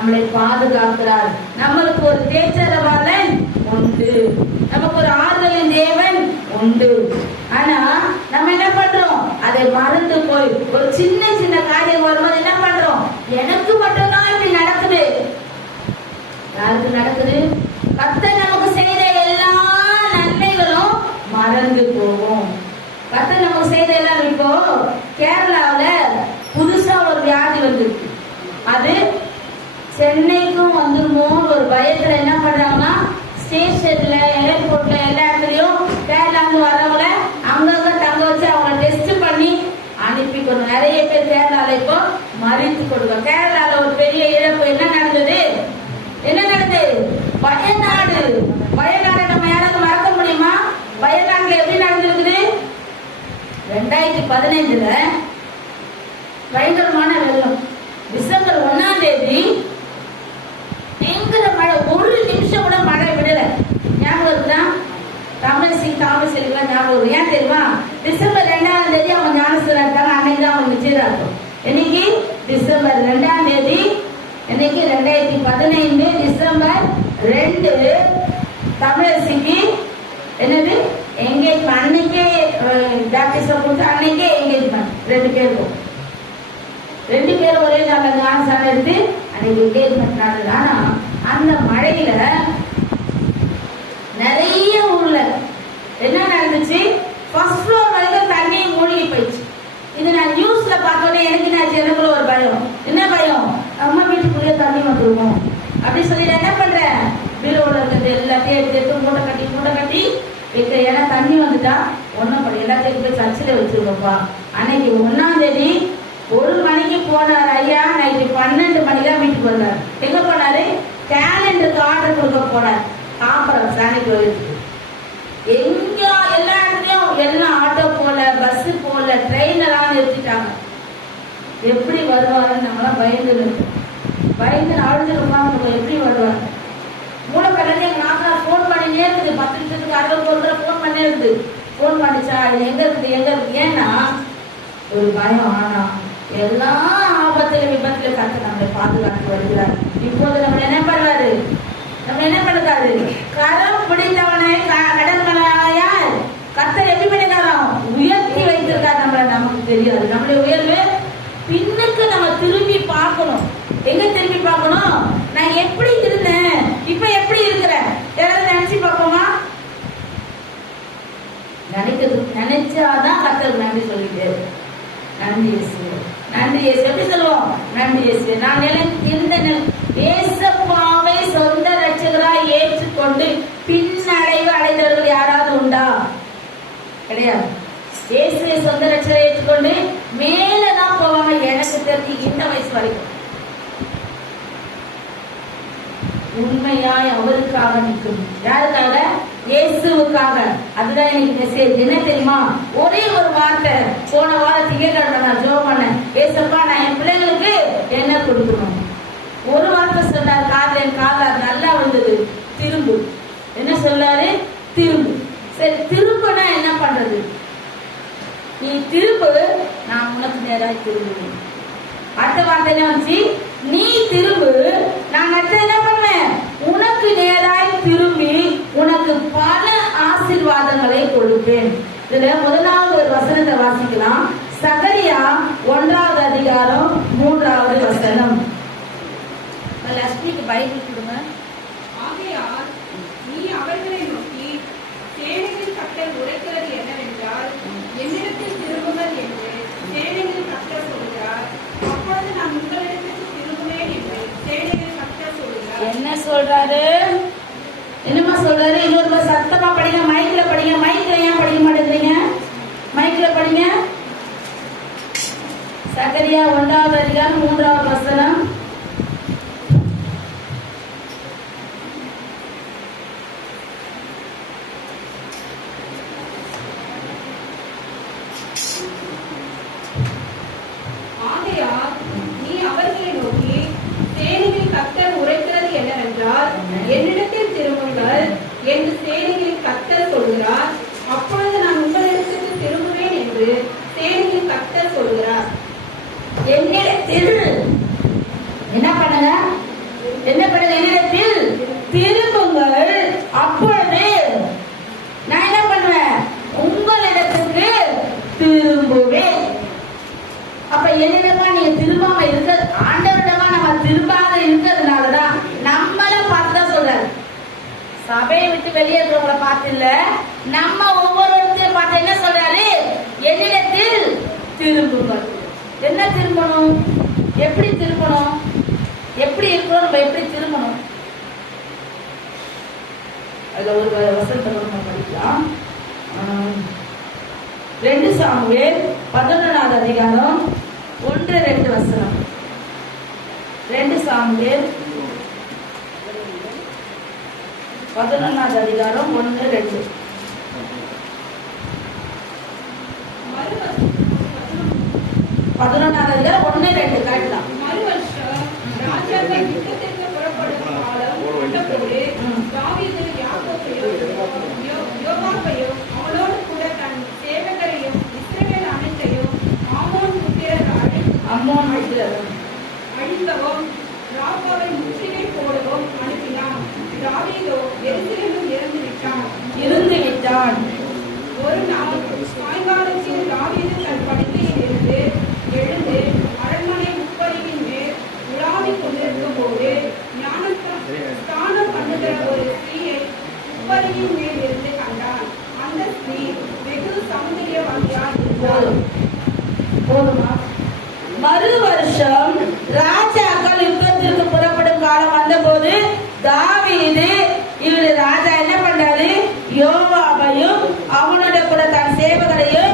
நம்மளை பாதுகாக்கிறார். நம்மளுக்கு ஒரு தேற்றரவாளன் உண்டு, நமக்கு ஒரு ஆறுதலின் தேவன் உண்டு. ஆனா நம்ம என்ன பண்றோம்? அதை மறந்து போய் ஒரு சின்ன சின்ன காரியம் வரும்போது என்ன பண்றோம்? எனக்கு மட்டும்தான் இப்படி நடக்குது. யாருக்கு நடக்குது? கர்த்தர் நமக்கு செய்த எல்லா நன்மைகளும் மறந்து போகும். கர்த்தர் நமக்கு செய்த எல்லாம். இப்போ கேரளாவில புதுசா ஒரு வியாதி வந்துருக்கு. அது சென்னைக்கும் வந்துருமோ ஒரு பயத்துல என்ன பண்றாங்கன்னா, ஸ்டேஷன்ல ஏர்போர்ட்ல எல்லா இடத்துலயும் கேரளாந்து வரவங்கள அங்கங்க தங்க வச்சு அவங்க டெஸ்ட் பண்ணி அனுப்பிக்கணும். நிறைய பேர் கேரளால இப்போ மறித்து கொடுக்கும். கேரளால ஒரு பெரிய இழப்பு என்ன நடந்தது? என்ன நடந்தது? வயநாடு. வயநாடு நம்ம யாராவது மறக்க முடியுமா? வயநாட்டுல எப்படி நடந்திருக்குது? 2015 பயங்கரமான வெள்ளம். டிசம்பர் 1ஆம் தேதி பயங்கர மழை. ஒரு நிமிஷம் கூட மழை விடல. ஞாபகம் இருக்குதா? தமிழ்சிங் ஞாபகம். ஏன் தெரியுமா? டிசம்பர் 2ஆம் தேதி அவங்க ஞானஸ்தானம் இருக்காங்க. அன்னைக்கு தான் அவங்க நிச்சயதார்த்தம். இன்னைக்கு டிசம்பர் 2ஆம் தேதி. இன்னைக்கு 2015 டிசம்பர் 2 தமிழரசிக்கு என்னது எங்கேஜ்மெண்ட். அன்னைக்கே டாக்டர் கொடுத்து அன்னைக்கே எங்கேஜ்மெண்ட். 2 பேருக்கும் 2 பேரும் ஒரே நாள் ஞானஸ்தானம் எடுத்து அன்னைக்கு எங்கேஜ்மெண்ட் நடந்தது. ஆனா அந்த மழையில நிறைய ஊர்ல என்ன நடந்துச்சு? ஃபர்ஸ்ட் ஃப்ளோர் வரைக்கும் தண்ணி மூழ்கி போயிடுச்சு. இது நான் நியூஸ்ல பார்த்தோன்னே எனக்கு எனக்குள்ள ஒரு பயம். என்ன பயம்? அம்மா வீட்டுக்குள்ளே தண்ணி வந்துருவோம் அப்படி சொல்லி என்ன பண்றேன்? பீரோல இருக்கிறது எல்லாத்தையும் எடுத்து மூட்டை கட்டி வைக்க. ஏன்னா தண்ணி வந்துட்டா ஒன்னும் படி எல்லாத்தையும் போய் சர்ச்சில் வச்சிருக்கோம்ப்பா. அன்னைக்கு 1ஆம் தேதி 1 மணிக்கு போனார் ஐயா. நைட்டு 12 மணிக்கு வீட்டுக்கு வந்தார். எங்க போனாரு? கேலண்டருக்கு ஆர்டர் கொடுக்க போனார். காப்பரம் சானிக்கு எங்க எல்லா இடத்துலயும் எல்லாம் ஆட்டோ போல, பஸ் போல, ட்ரெயின் எல்லாம் நிறுத்திட்டாங்க. எப்படி வருவாருன்னு நம்மளாம் பயந்து அழுதுருப்பாங்க. எப்படி வருவாங்க? மூலக்கடலை எங்க நாத்தனா போன் பண்ணினே இருக்குது. 10 நிமிஷத்துக்கு 60 போன் பண்ணே இருக்குது. போன் பண்ணிச்சா எங்க இருக்குது? ஏன்னா ஒரு பயம். ஆனா எல்லா ஆபத்துல விபத்துல கத்து நம்மளை பாதுகாத்து வருகிறார். இப்போது நம்ம என்ன பண்ணுறாரு? கரம் பிடித்தவனை கடன்களையார் கர்த்தர் எப்படி பண்ணிருக்காராம்? உயர்த்தி வைத்திருக்கார். நமக்கு தெரியாது. நம்மளுடைய உயர்வு பின்னுக்கு நம்ம திரும்பி பார்க்கணும். எங்க திரும்பி பார்க்கணும்? நான் எப்படி இருந்தேன், இப்ப எப்படி இருக்கிறேன்? யாராவது நினைச்சு பார்ப்போமா? நினைச்சாதான் கர்த்தருக்கு நன்றி சொல்லிட்டு நன்றி இயேசு, நன்றி இயேசு. எப்படி சொல்லுவோம்? நன்றி இயேசு. நான் இருந்த இயேசுவாவை சொந்த ரட்சகராய் ஏற்றுக்கொண்டு பின்னடைவு அடைந்தவர்கள் யாராவது உண்டா? கிடையாது. இயேசுவை சொந்த ரட்சகரை ஏற்றுக்கொண்டு மேலதான் போவாங்க. எனக்கு தெரிஞ்சு இந்த வயசு வரைக்கும் உண்மையாய் அவருக்காக நிற்கும். யாருக்காக? இயேசுவுக்காக. அதுதான் இன்னைக்கு மெசேஜ். என்ன தெரியுமா? ஒரே ஒரு வார்த்தை. போன வாரம் திங்கட்கிழமை நான் ஜெபம் பண்ணேன். ஏசப்பா, நான் என் பிள்ளைங்களுக்கு என்ன கொடுக்கணும்? ஒரு வார்த்தை சொன்னார். காதல நல்லா வந்தது. திரும்பு. என்ன சொல்லாரு? திரும்பு. சரி, திரும்புனா என்ன பண்றது? நீ திரும்பு, நான் உனக்கு நேராக திரும்புவேன். அடுத்த வார்த்தை என்ன வந்துச்சு? நீ திரும்பு, நான் என்ன பண்ணுவேன்? உனக்கு நேராய் திரும்பி உனக்கு பல ஆசீர்வாதங்களை கொடுப்பேன். இதுல முதலாவது ஒரு வசனத்தை வாசிக்கலாம். சகரியா 1ஆவது அதிகாரம் 3வது வசனம். லட்சுமிக்கு பைபிள் கொடுங்க. ஆகையால் நீ அவர்களை நோக்கி சேனைகளின் கர்த்தர் உரைக்கிறது என்னவென்றால், என்னிடத்தில் திரும்புங்கள் என்று சேனைகளின் கர்த்தர் சொல்கிறார். அப்பொழுது நான் உங்களிடத்துக்கு திரும்புவேன் என்று சேனைகளின் கர்த்தர் சொல்கிறார். என்ன சொல்றாரு? என்னமா சொல்றாரு? இன்னொரு சத்தமா படிங்க. மைக்ல படிங்க. மைக்ல ஏன் படிக்க மாட்டேங்கிறீங்க? மைக்ல படிங்க. சகரியா 1ஆவது அதிகாரம் 3வது வசனம். ஆகையால் நீ அவர்களை நோக்கி சேனைகளின் கர்த்தர் உரைக்கிறது என்னவென்றால், என்னிடத்தில் திரும்புங்கள் என்று சேனைகளின் கர்த்தர் சொல்கிறார். அப்பொழுது நான் உங்களிடத்துக்கு திரும்புவேன் என்று சேனைகளின் கர்த்தர் சொல்கிறார். என்னிடத்தில் விட்டு வெளியே இருக்கிறவங்கள பார்த்து இல்ல, நம்ம ஒவ்வொருத்தையும் பார்த்து என்ன சொல்றாரு? என்னிடத்தில் திரும்புங்கள். என்ன திரும்பணும்? எப்படி திரும்பணும்? எப்படி இருக்கிறோம்? நம்ம எப்படி திரும்பணும்? அதுல ஒரு வசனத்தை நம்ம படிக்கலாம். 2 சாமுவேல் 11வது அதிகாரம் 1-2 வசனம். 2 சாமுவேல் 11வது அதிகாரம் 1-2. பதினொன்றாவது அதிகாரம் 1-2 கரெக்டா? மறுவருஷம் ராஜாக்கள் யுத்தத்திற்கு புறப்படும் காலம் வந்தபோது தாவீது யோவாபையும் அவனோடு கூட தன் சேவகரையும் இஸ்ரவேல் அனைத்தையும் ஆமோன் புத்திரர் அழிக்கவும் ராபாவை முற்றுகை போடவும் அனுப்பினான். தாவீதோ எருசலேமில் இருந்து விட்டான். ஒரு நாள் சாயங்காலத்தில் தாவீது தன் படுக்கையில் இருந்து எழுந்து அரண்மனை முப்பரியின் மேல் உலாவிக் கொண்டிருக்கும் போது ஸ்நானம் பண்ணுகிற ஒரு ஸ்திரீயை முப்பரியின் மேல் இருந்து கண்டான். அந்த ஸ்திரீ வெகு சௌந்தரியவதியாய் இருந்தாள். மறு வருஷம் ராஜாக்கள் யுத்தத்திற்கு புறப்படும் காலம் வந்தபோது தாவீது இவரு ராஜா என்ன பண்றாரு? யோவாபையும் அவனோட கூட தன் சேவகரையும்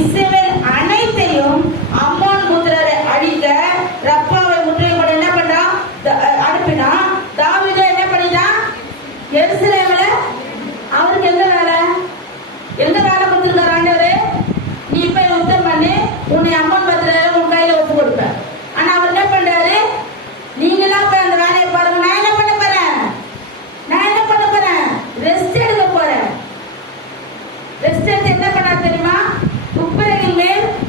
இஸ்ரவேல் அனைத்தையும் அம்மோன் புத்திரரை அழிக்க ரப்பாவை முற்றுகை போட என்ன பண்றான்? அனுப்பினான். தாவீது என்ன பண்ணிட்டான்? எருசலேம்ல அவருக்கு எந்த வேலை கொடுத்திருக்காரு? ஆண்டவரே, நீ போய் யுத்தம் பண்ணி உன்னை அம்மன் பத்திர உன் கையில ஒப்பு கொடுப்ப. ஆனா அவர் என்ன பண்றாரு? நீங்களாம் போய் அந்த வேலையை பாருங்க. நான் என்ன பண்ண போறேன்? ரெஸ்ட் எடுக்க போறேன். ரெஸ்ட் எடுத்து என்ன பண்ணார் தெரியுமா? குப்பரையின்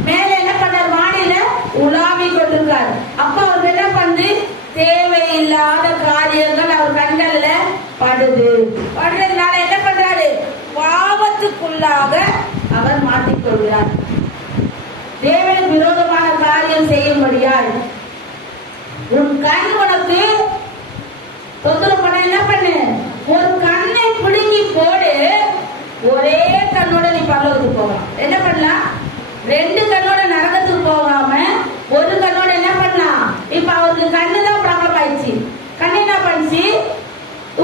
மேல என்ன பண்ணார்? மாடியில உலாவி கொண்டிருக்காரு. அப்ப அவருக்கு என்ன பண்ணு? தேவையில்லாத காரியங்கள் அவர் கண்கள்ல படுறதுனால என்ன பண்றாரு? பாவத்துக்குள்ளாக அவர் மாட்டிக்கொள்கிறார். தேவனுக்கு விரோதமான காரியம் செய்யும்படியால் உன் கண் உனக்கு தொந்தரவு பண்ண என்ன பண்ணு? ஒரு கண்ணை பிடுங்கி போடு. ஒரே கண்ணோட நீ பரலோகத்துக்கு போகலாம். என்ன பண்ணலாம்? 2 கண்ணோட நரகத்துக்கு போகாம ஒரு கண்ணோட என்ன பண்ணலாம்? இப்ப அவருக்கு கண்ணுதான் ப்ராப்ளம் ஆயிடுச்சு. கண்ணு என்ன பண்ணுச்சு?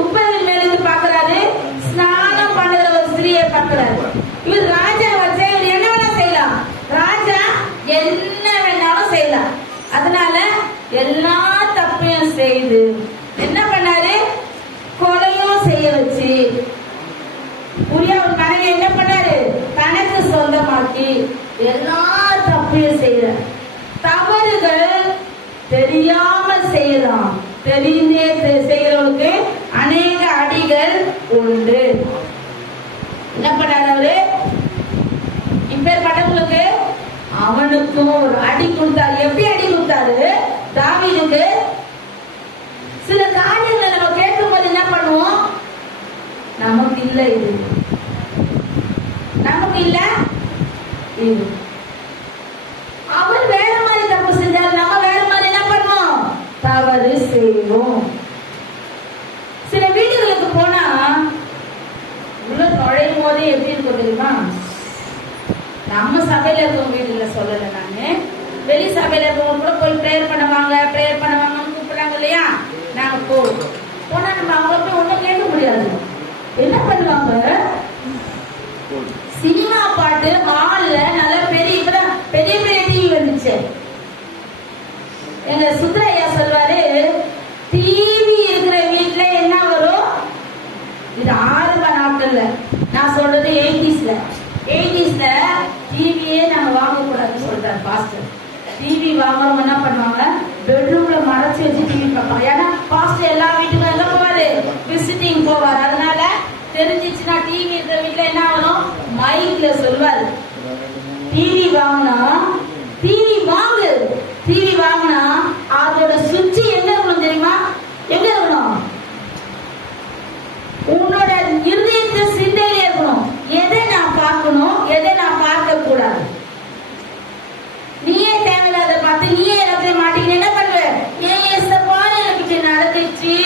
உப்பரின் மேலுக்கு பாக்குறாரு. ஸ்நானம் பண்ணுற ஒரு ஸ்திரீயை பாக்குறாரு. இவர் ராஜா வச்சா இவர் என்ன வேணா செய்யலாம். ராஜா என்ன வேணாலும் செய்யலாம். அதனால எல்லா தப்பையும் செய்து என்ன பண்ணாரு? கொலையும் செய்ய வச்சு உரியாவின் மனைவி என்ன பண்ணாரு? தனக்கு சொந்தமாக்கி எல்லா தப்பையும் செய்யற. தவறுகள் தெரியாமல் செய்யலாம். தெரிந்தே செய்யறவங்களுக்கு அநேக அடிகள் உண்டு. என்ன பண்ணாரு அவரு? இப்பேற்பட்டவங்களுக்கு அவனுக்கும் ஒரு அடி கொடுத்தாரு. எப்படி அடி கொடுத்தாரு? தாவீதுக்கு சில காரியங்களை நம்ம கேட்கும் போது என்ன பண்ணுவோம்? நமக்கு இல்ல இது, நமக்கு இல்ல இது. அவர் வேற மாதிரி தப்பு செஞ்சாரு, நம்ம வேற மாதிரி என்ன பண்ணுவோம்? தவறு செய்வோம். சில வீடுகளுக்கு போனா உள்ள நுழையும் போதே எப்படி இருக்கும் தெரியுமா? நம்ம சபையில இருக்கவங்க வீடுல சொல்லல, நானு வெளி சபையில இருக்கவங்க கூட போய் ப்ரேயர் பண்ணுவாங்கன்னு கூப்பிடுறாங்க இல்லையா? நாங்க போனா நம்ம அவங்க போய் ஒண்ணும் கேட்க முடியாது. என்ன பண்ணுவாங்க? சினிமா பாட்டு ஹால்ல நல்ல பெரிய பெரிய டிவி வந்துச்சு. எங்க சுத்ரையா சொல்வாரு, டிவி இருக்கிற வீட்டுல என்ன வரும்? இது ஆரம்ப நாட்கள்ல, நான் சொல்றது 80sல டிவியே நாங்க வாங்க கூடாதுன்னு சொல்றாரு பாஸ்டர். டிவி வாங்குறவங்க என்ன பண்ணுவாங்க? பெட்ரூம்ல மறைச்சு வச்சு டிவி பார்ப்பாங்க. ஏன்னா பாஸ்டர் எல்லா வீட்டுக்கும் எங்க போவாரு? விசிட்டிங் போவாரு. அதனால தெரிஞ்சிச்சுன்னா டிவி இருக்கிற வீட்டுல என்ன ஆகணும்? மைக்ல சொல்வாரு, டிவி வாங்கினா அதோட சுவிட்ச் எங்க இருக்கணும் தெரியுமா? எங்க இருக்கணும்? உன்னோட இருதயத்தை சிந்தையில இருக்கணும். எதை நான் பார்க்கணும், எதை நான் பார்க்க கூடாது. நீயே தேவையில்லாத பார்த்து நீயே எல்லாத்தையும் மாட்டீங்க. என்ன பண்ணுவ? ஏன் ஏசப்பா எனக்கு நடந்துச்சு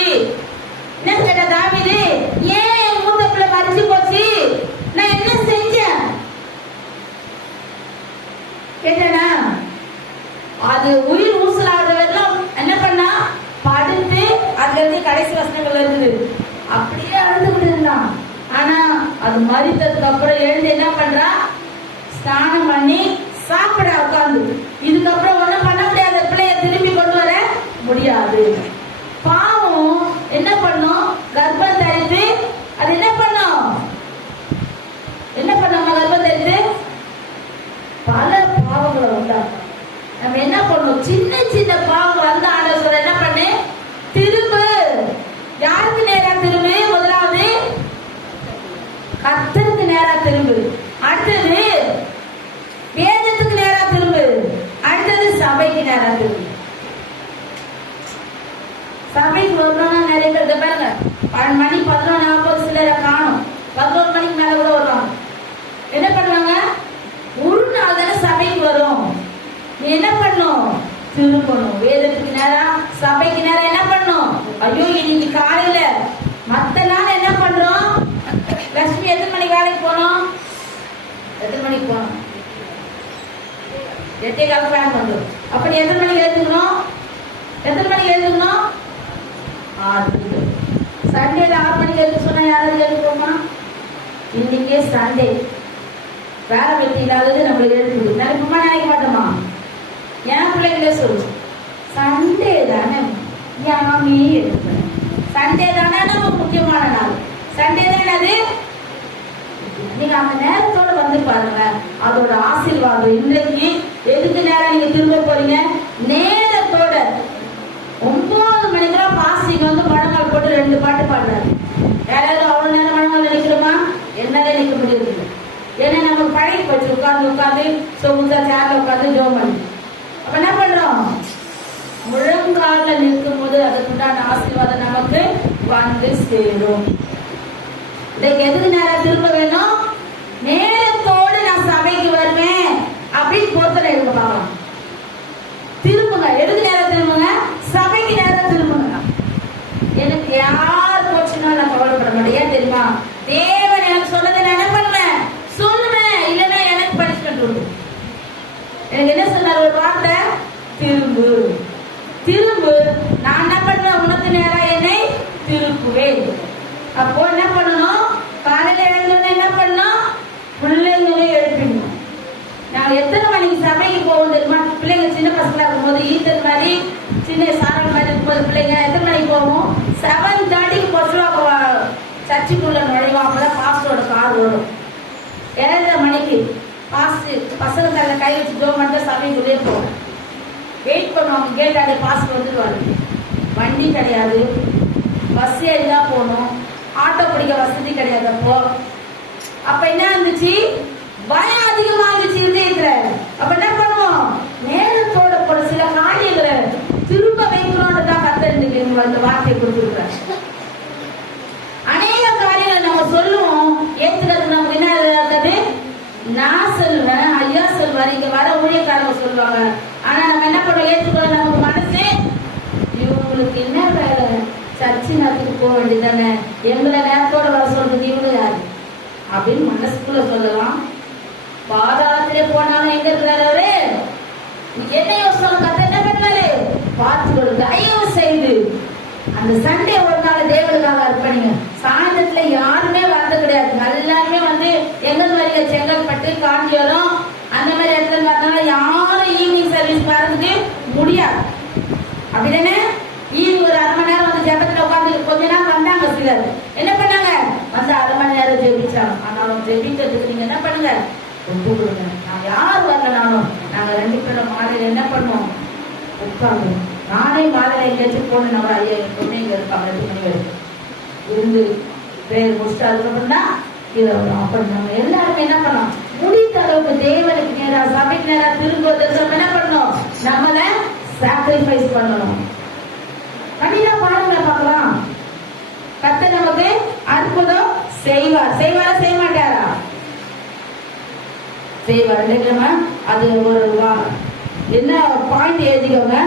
என்ன கேட்ட தாவீது? ஏன் மூத்த அவர் மரித்ததுக்கு அப்புறம் எழுந்து என்ன பண்றா? ஸ்நானம் பண்ணி சாப்பிட உட்கார்ந்து. இதுக்கப்புறம் ஒண்ணும் பண்ண முடியாது, பிள்ளைய திரும்பி கொண்டு வர முடியாது. பாவம் என்ன பண்ணும்? கர்ப்பம் தரித்து அது என்ன பண்ணும்? என்ன பண்ணாம கர்ப்பம் தரித்து பல பாவங்களை உண்டாக்கும். நம்ம என்ன பண்ணும்? சின்ன சின்ன பாவங்கள் வந்து ஆண்டவர் சொல்ற என்ன பண்ணு? திரும்பு. யாருக்கு நேரா திரும்பு? முதலாவது கர்த்தருக்கு நேரா திரும்பு. அடுத்தது வேதத்துக்கு நேரா திரும்பு. அடுத்தது சபைக்கு நேரா திரும்பு. சபைக்கு வரணும்னா நிறைய பேர் பாருங்க, 12 மணி 11:40 சிலரை காணும், 11 மணிக்கு மேல கூட வருவாங்க. என்ன பண்ணுவாங்க? ஒரு நாள் தானே சபைக்கு வரும், நீ என்ன பண்ணும்? திரும்பணும். வேதத்துக்கு நேரம் சபைக்கு நேரம் என்ன பண்ணும்? ஐயோ இன்னைக்கு காலையில மத்த நாள் என்ன பண்றோம்? லட்சுமி எத்தனை மணிக்கு வேலைக்கு போனோம்? எத்தனை மணிக்கு போனோம்? 8:15 பிளான் பண்ணும். அப்ப நீ எத்தனை மணிக்கு எழுதுக்கணும்? எத்தனை மணிக்கு எழுதுக்கணும்? 6. சண்டேல 6 மணிக்கு எழுத சொன்னா யாராவது எழுதுவோமா? இன்னைக்கே சண்டே, வேற வெட்டி இல்லாதது நம்மளுக்கு எழுதுது. நினைப்போமா? நினைக்க மாட்டோமா? என் பிள்ளைங்களே சொல்லு, சண்டே தானே யாமே எடுப்பேன். சண்டே தானே நமக்கு முக்கியமான நாள். சண்டே தானே அது. நீங்க அந்த நேரத்தோட வந்து பாருங்க, அதோட ஆசீர்வாதம். இன்றைக்கு எதுக்கு நேரம் நீங்க திரும்ப போறீங்க? நேரத்தோட 9 மணிக்கெல்லாம் பாசிங்க வந்து மழங்கால் போட்டு 2 பாட்டு பாடுறாரு. யாராவது அவ்வளவு நேரம் மழங்கால் நினைக்கிறோமா? என்னால நிக்க முடியாது. ஏன்னா நமக்கு பழகி போச்சு உட்கார்ந்து சொகுசா சேர்ல உட்கார்ந்து ஜோம் பண்ணி. அப்ப என்ன பண்றோம்? முழங்கால நிற்கும் போது அதுக்குண்டான ஆசீர்வாதம் நமக்கு வந்து சேரும். இன்னைக்கு எதுக்கு நேரம் திரும்ப வேணும்? நேரத்தோடு நான் சபைக்கு வருவேன் அப்படின்னு பொறுத்தனை எடுக்க பார்க்கலாம். திரும்புங்க. எதுக்கு நேரம் திரும்புங்க? சபைக்கு நேரம் திரும்புங்க. எனக்கு யார் போச்சுன்னா நான் கவலைப்பட மாட்டேன். ஏன் தெரியுமா? தேவன் எனக்கு சொன்னதை நான் என்ன பண்ணுவேன்? சொல்லுவேன். இல்லைன்னா எனக்கு பனிஷ்மெண்ட் உண்டு. எனக்கு என்ன சொன்னார்? ஒரு வார்த்தை, திரும்பு. திரும்பு. நான் என்ன பண்ணுவேன்? உனக்கு நேரம் என்னை திருப்புவேன். அப்போ என்ன பண்ணணும்? காலையில எழுந்தோன்னு என்ன பண்ணணும்? பிள்ளைங்களே எழுப்பிடணும். நாங்க எத்தனை மணிக்கு சபைக்கு போவோம் தெரியுமா? பிள்ளைங்க சின்ன பசங்களா இருக்கும்போது, ஈத்தர் மாதிரி சின்ன சாரல் மாதிரி இருக்கும்போது பிள்ளைங்க எத்தனை மணிக்கு போவோம்? 7:30க்கு பஸ்ல சர்ச்சுக்குள்ள நுழைவோம். அப்பதான் பாஸ்டரோட கார் வரும். 7:30 மணிக்கு பசங்க தலை கை வச்சு ஜோ மட்டும் சபைக்குள்ளே போவோம். வெயிட் பண்ணுவாங்க. கேட்டாடி பாஸ்டர் வந்துடுவாரு. வண்டி கிடையாது, பஸ் ஏறிதான் போகணும். ஆட்டோ பிடிக்க வசதி கிடையாது. அப்ப என்ன இருந்துச்சு? பயம் அதிகமா இருந்துச்சு இருதயத்துல. அப்ப என்ன பண்ணுவோம்? நேரத்தோட போற சில காரியங்களை திரும்ப வைக்கணும்ன்றதான் கத்தருக்கு இந்த வார்த்தையை கொடுத்துருக்காரு. அநேக காரியங்களை நம்ம சொல்லுவோம், ஏத்துக்கிறது நமக்கு என்ன இருக்குது? நான் சொல்லுவேன், ஐயா சொல்லுவாரு, இங்க வர ஊழியக்காரங்க சொல்லுவாங்க. ஆனா நம்ம என்ன பண்ணுவோம்? ஏற்றுக்கொள்ள நமக்கு மனசு, இவங்களுக்கு என்ன வேலை? சர்ச்சு நேரத்துக்கு போக வேண்டியதானே, எங்களை நேரத்தோட வர சொல்றது இவங்க யாரு அப்படின்னு மனசுக்குள்ள சொல்லலாம். பாதாளத்திலே போனாலும் எங்க இருக்கிறாரு அவரு? என்ன யோசனை? கதை என்ன பண்ணாரு? பார்த்து தயவு செய்து அந்த சண்டே ஒரு நாள் தேவனுக்காக அர்ப்பணிங்க. சாயந்தரத்துல யாருமே வந்து கிடையாது. எல்லாருமே வந்து எங்க வரீங்க? செங்கல்பட்டு, காஞ்சிபுரம் அந்த மாதிரி இடத்துல பார்த்தா யாரும் ஈவினிங் சர்வீஸ் வரதுக்கு முடியாது. அப்படிதானே? ஈவினிங் ஒரு 1/2 மணி நேரம் வந்து ஜெபத்துல உட்காந்து கொஞ்ச நேரம் வந்தாங்க. சிலர் என்ன பண்ணாங்க? வந்து 1/2 மணி நேரம் ஜெபிச்சாங்க. ஆனாலும் ஜெபிக்கிறதுக்கு நீங்க என்ன பண்ணுங்க? ஒப்பு கொடுங்க. நான் யார் வரலனாலும் நாங்க 2 பேரும் மாலையில என்ன பண்ணுவோம்? உட்காந்து. நானே மாலையில எங்கேயாச்சும் போன நம்ம ஐயா பொண்ணு இங்க இருப்பாங்க 2 மணி வரைக்கும் இருந்து பேர் முடிச்சுட்டு அதுக்கப்புறம் தான் இதை அப்ப நம்ம எல்லாருமே என்ன பண்ணோம்? முடிந்த அளவுக்கு தேவனுக்கு நேரா சபைக்கு நேரா திரும்புவதற்கு என்ன பண்ணணும்? நம்மள சாக்ரிஃபைஸ் பண்ணணும். அப்படின்னா பாருங்க பார்க்கலாம். கர்த்தர் நமக்கு அற்புதம் செய்வார். செய்வாரா செய்ய மாட்டாரா? செய்வார். இல்லைங்களா? அது ஒரு என்ன பாயிண்ட் எழுதிக்கோங்க.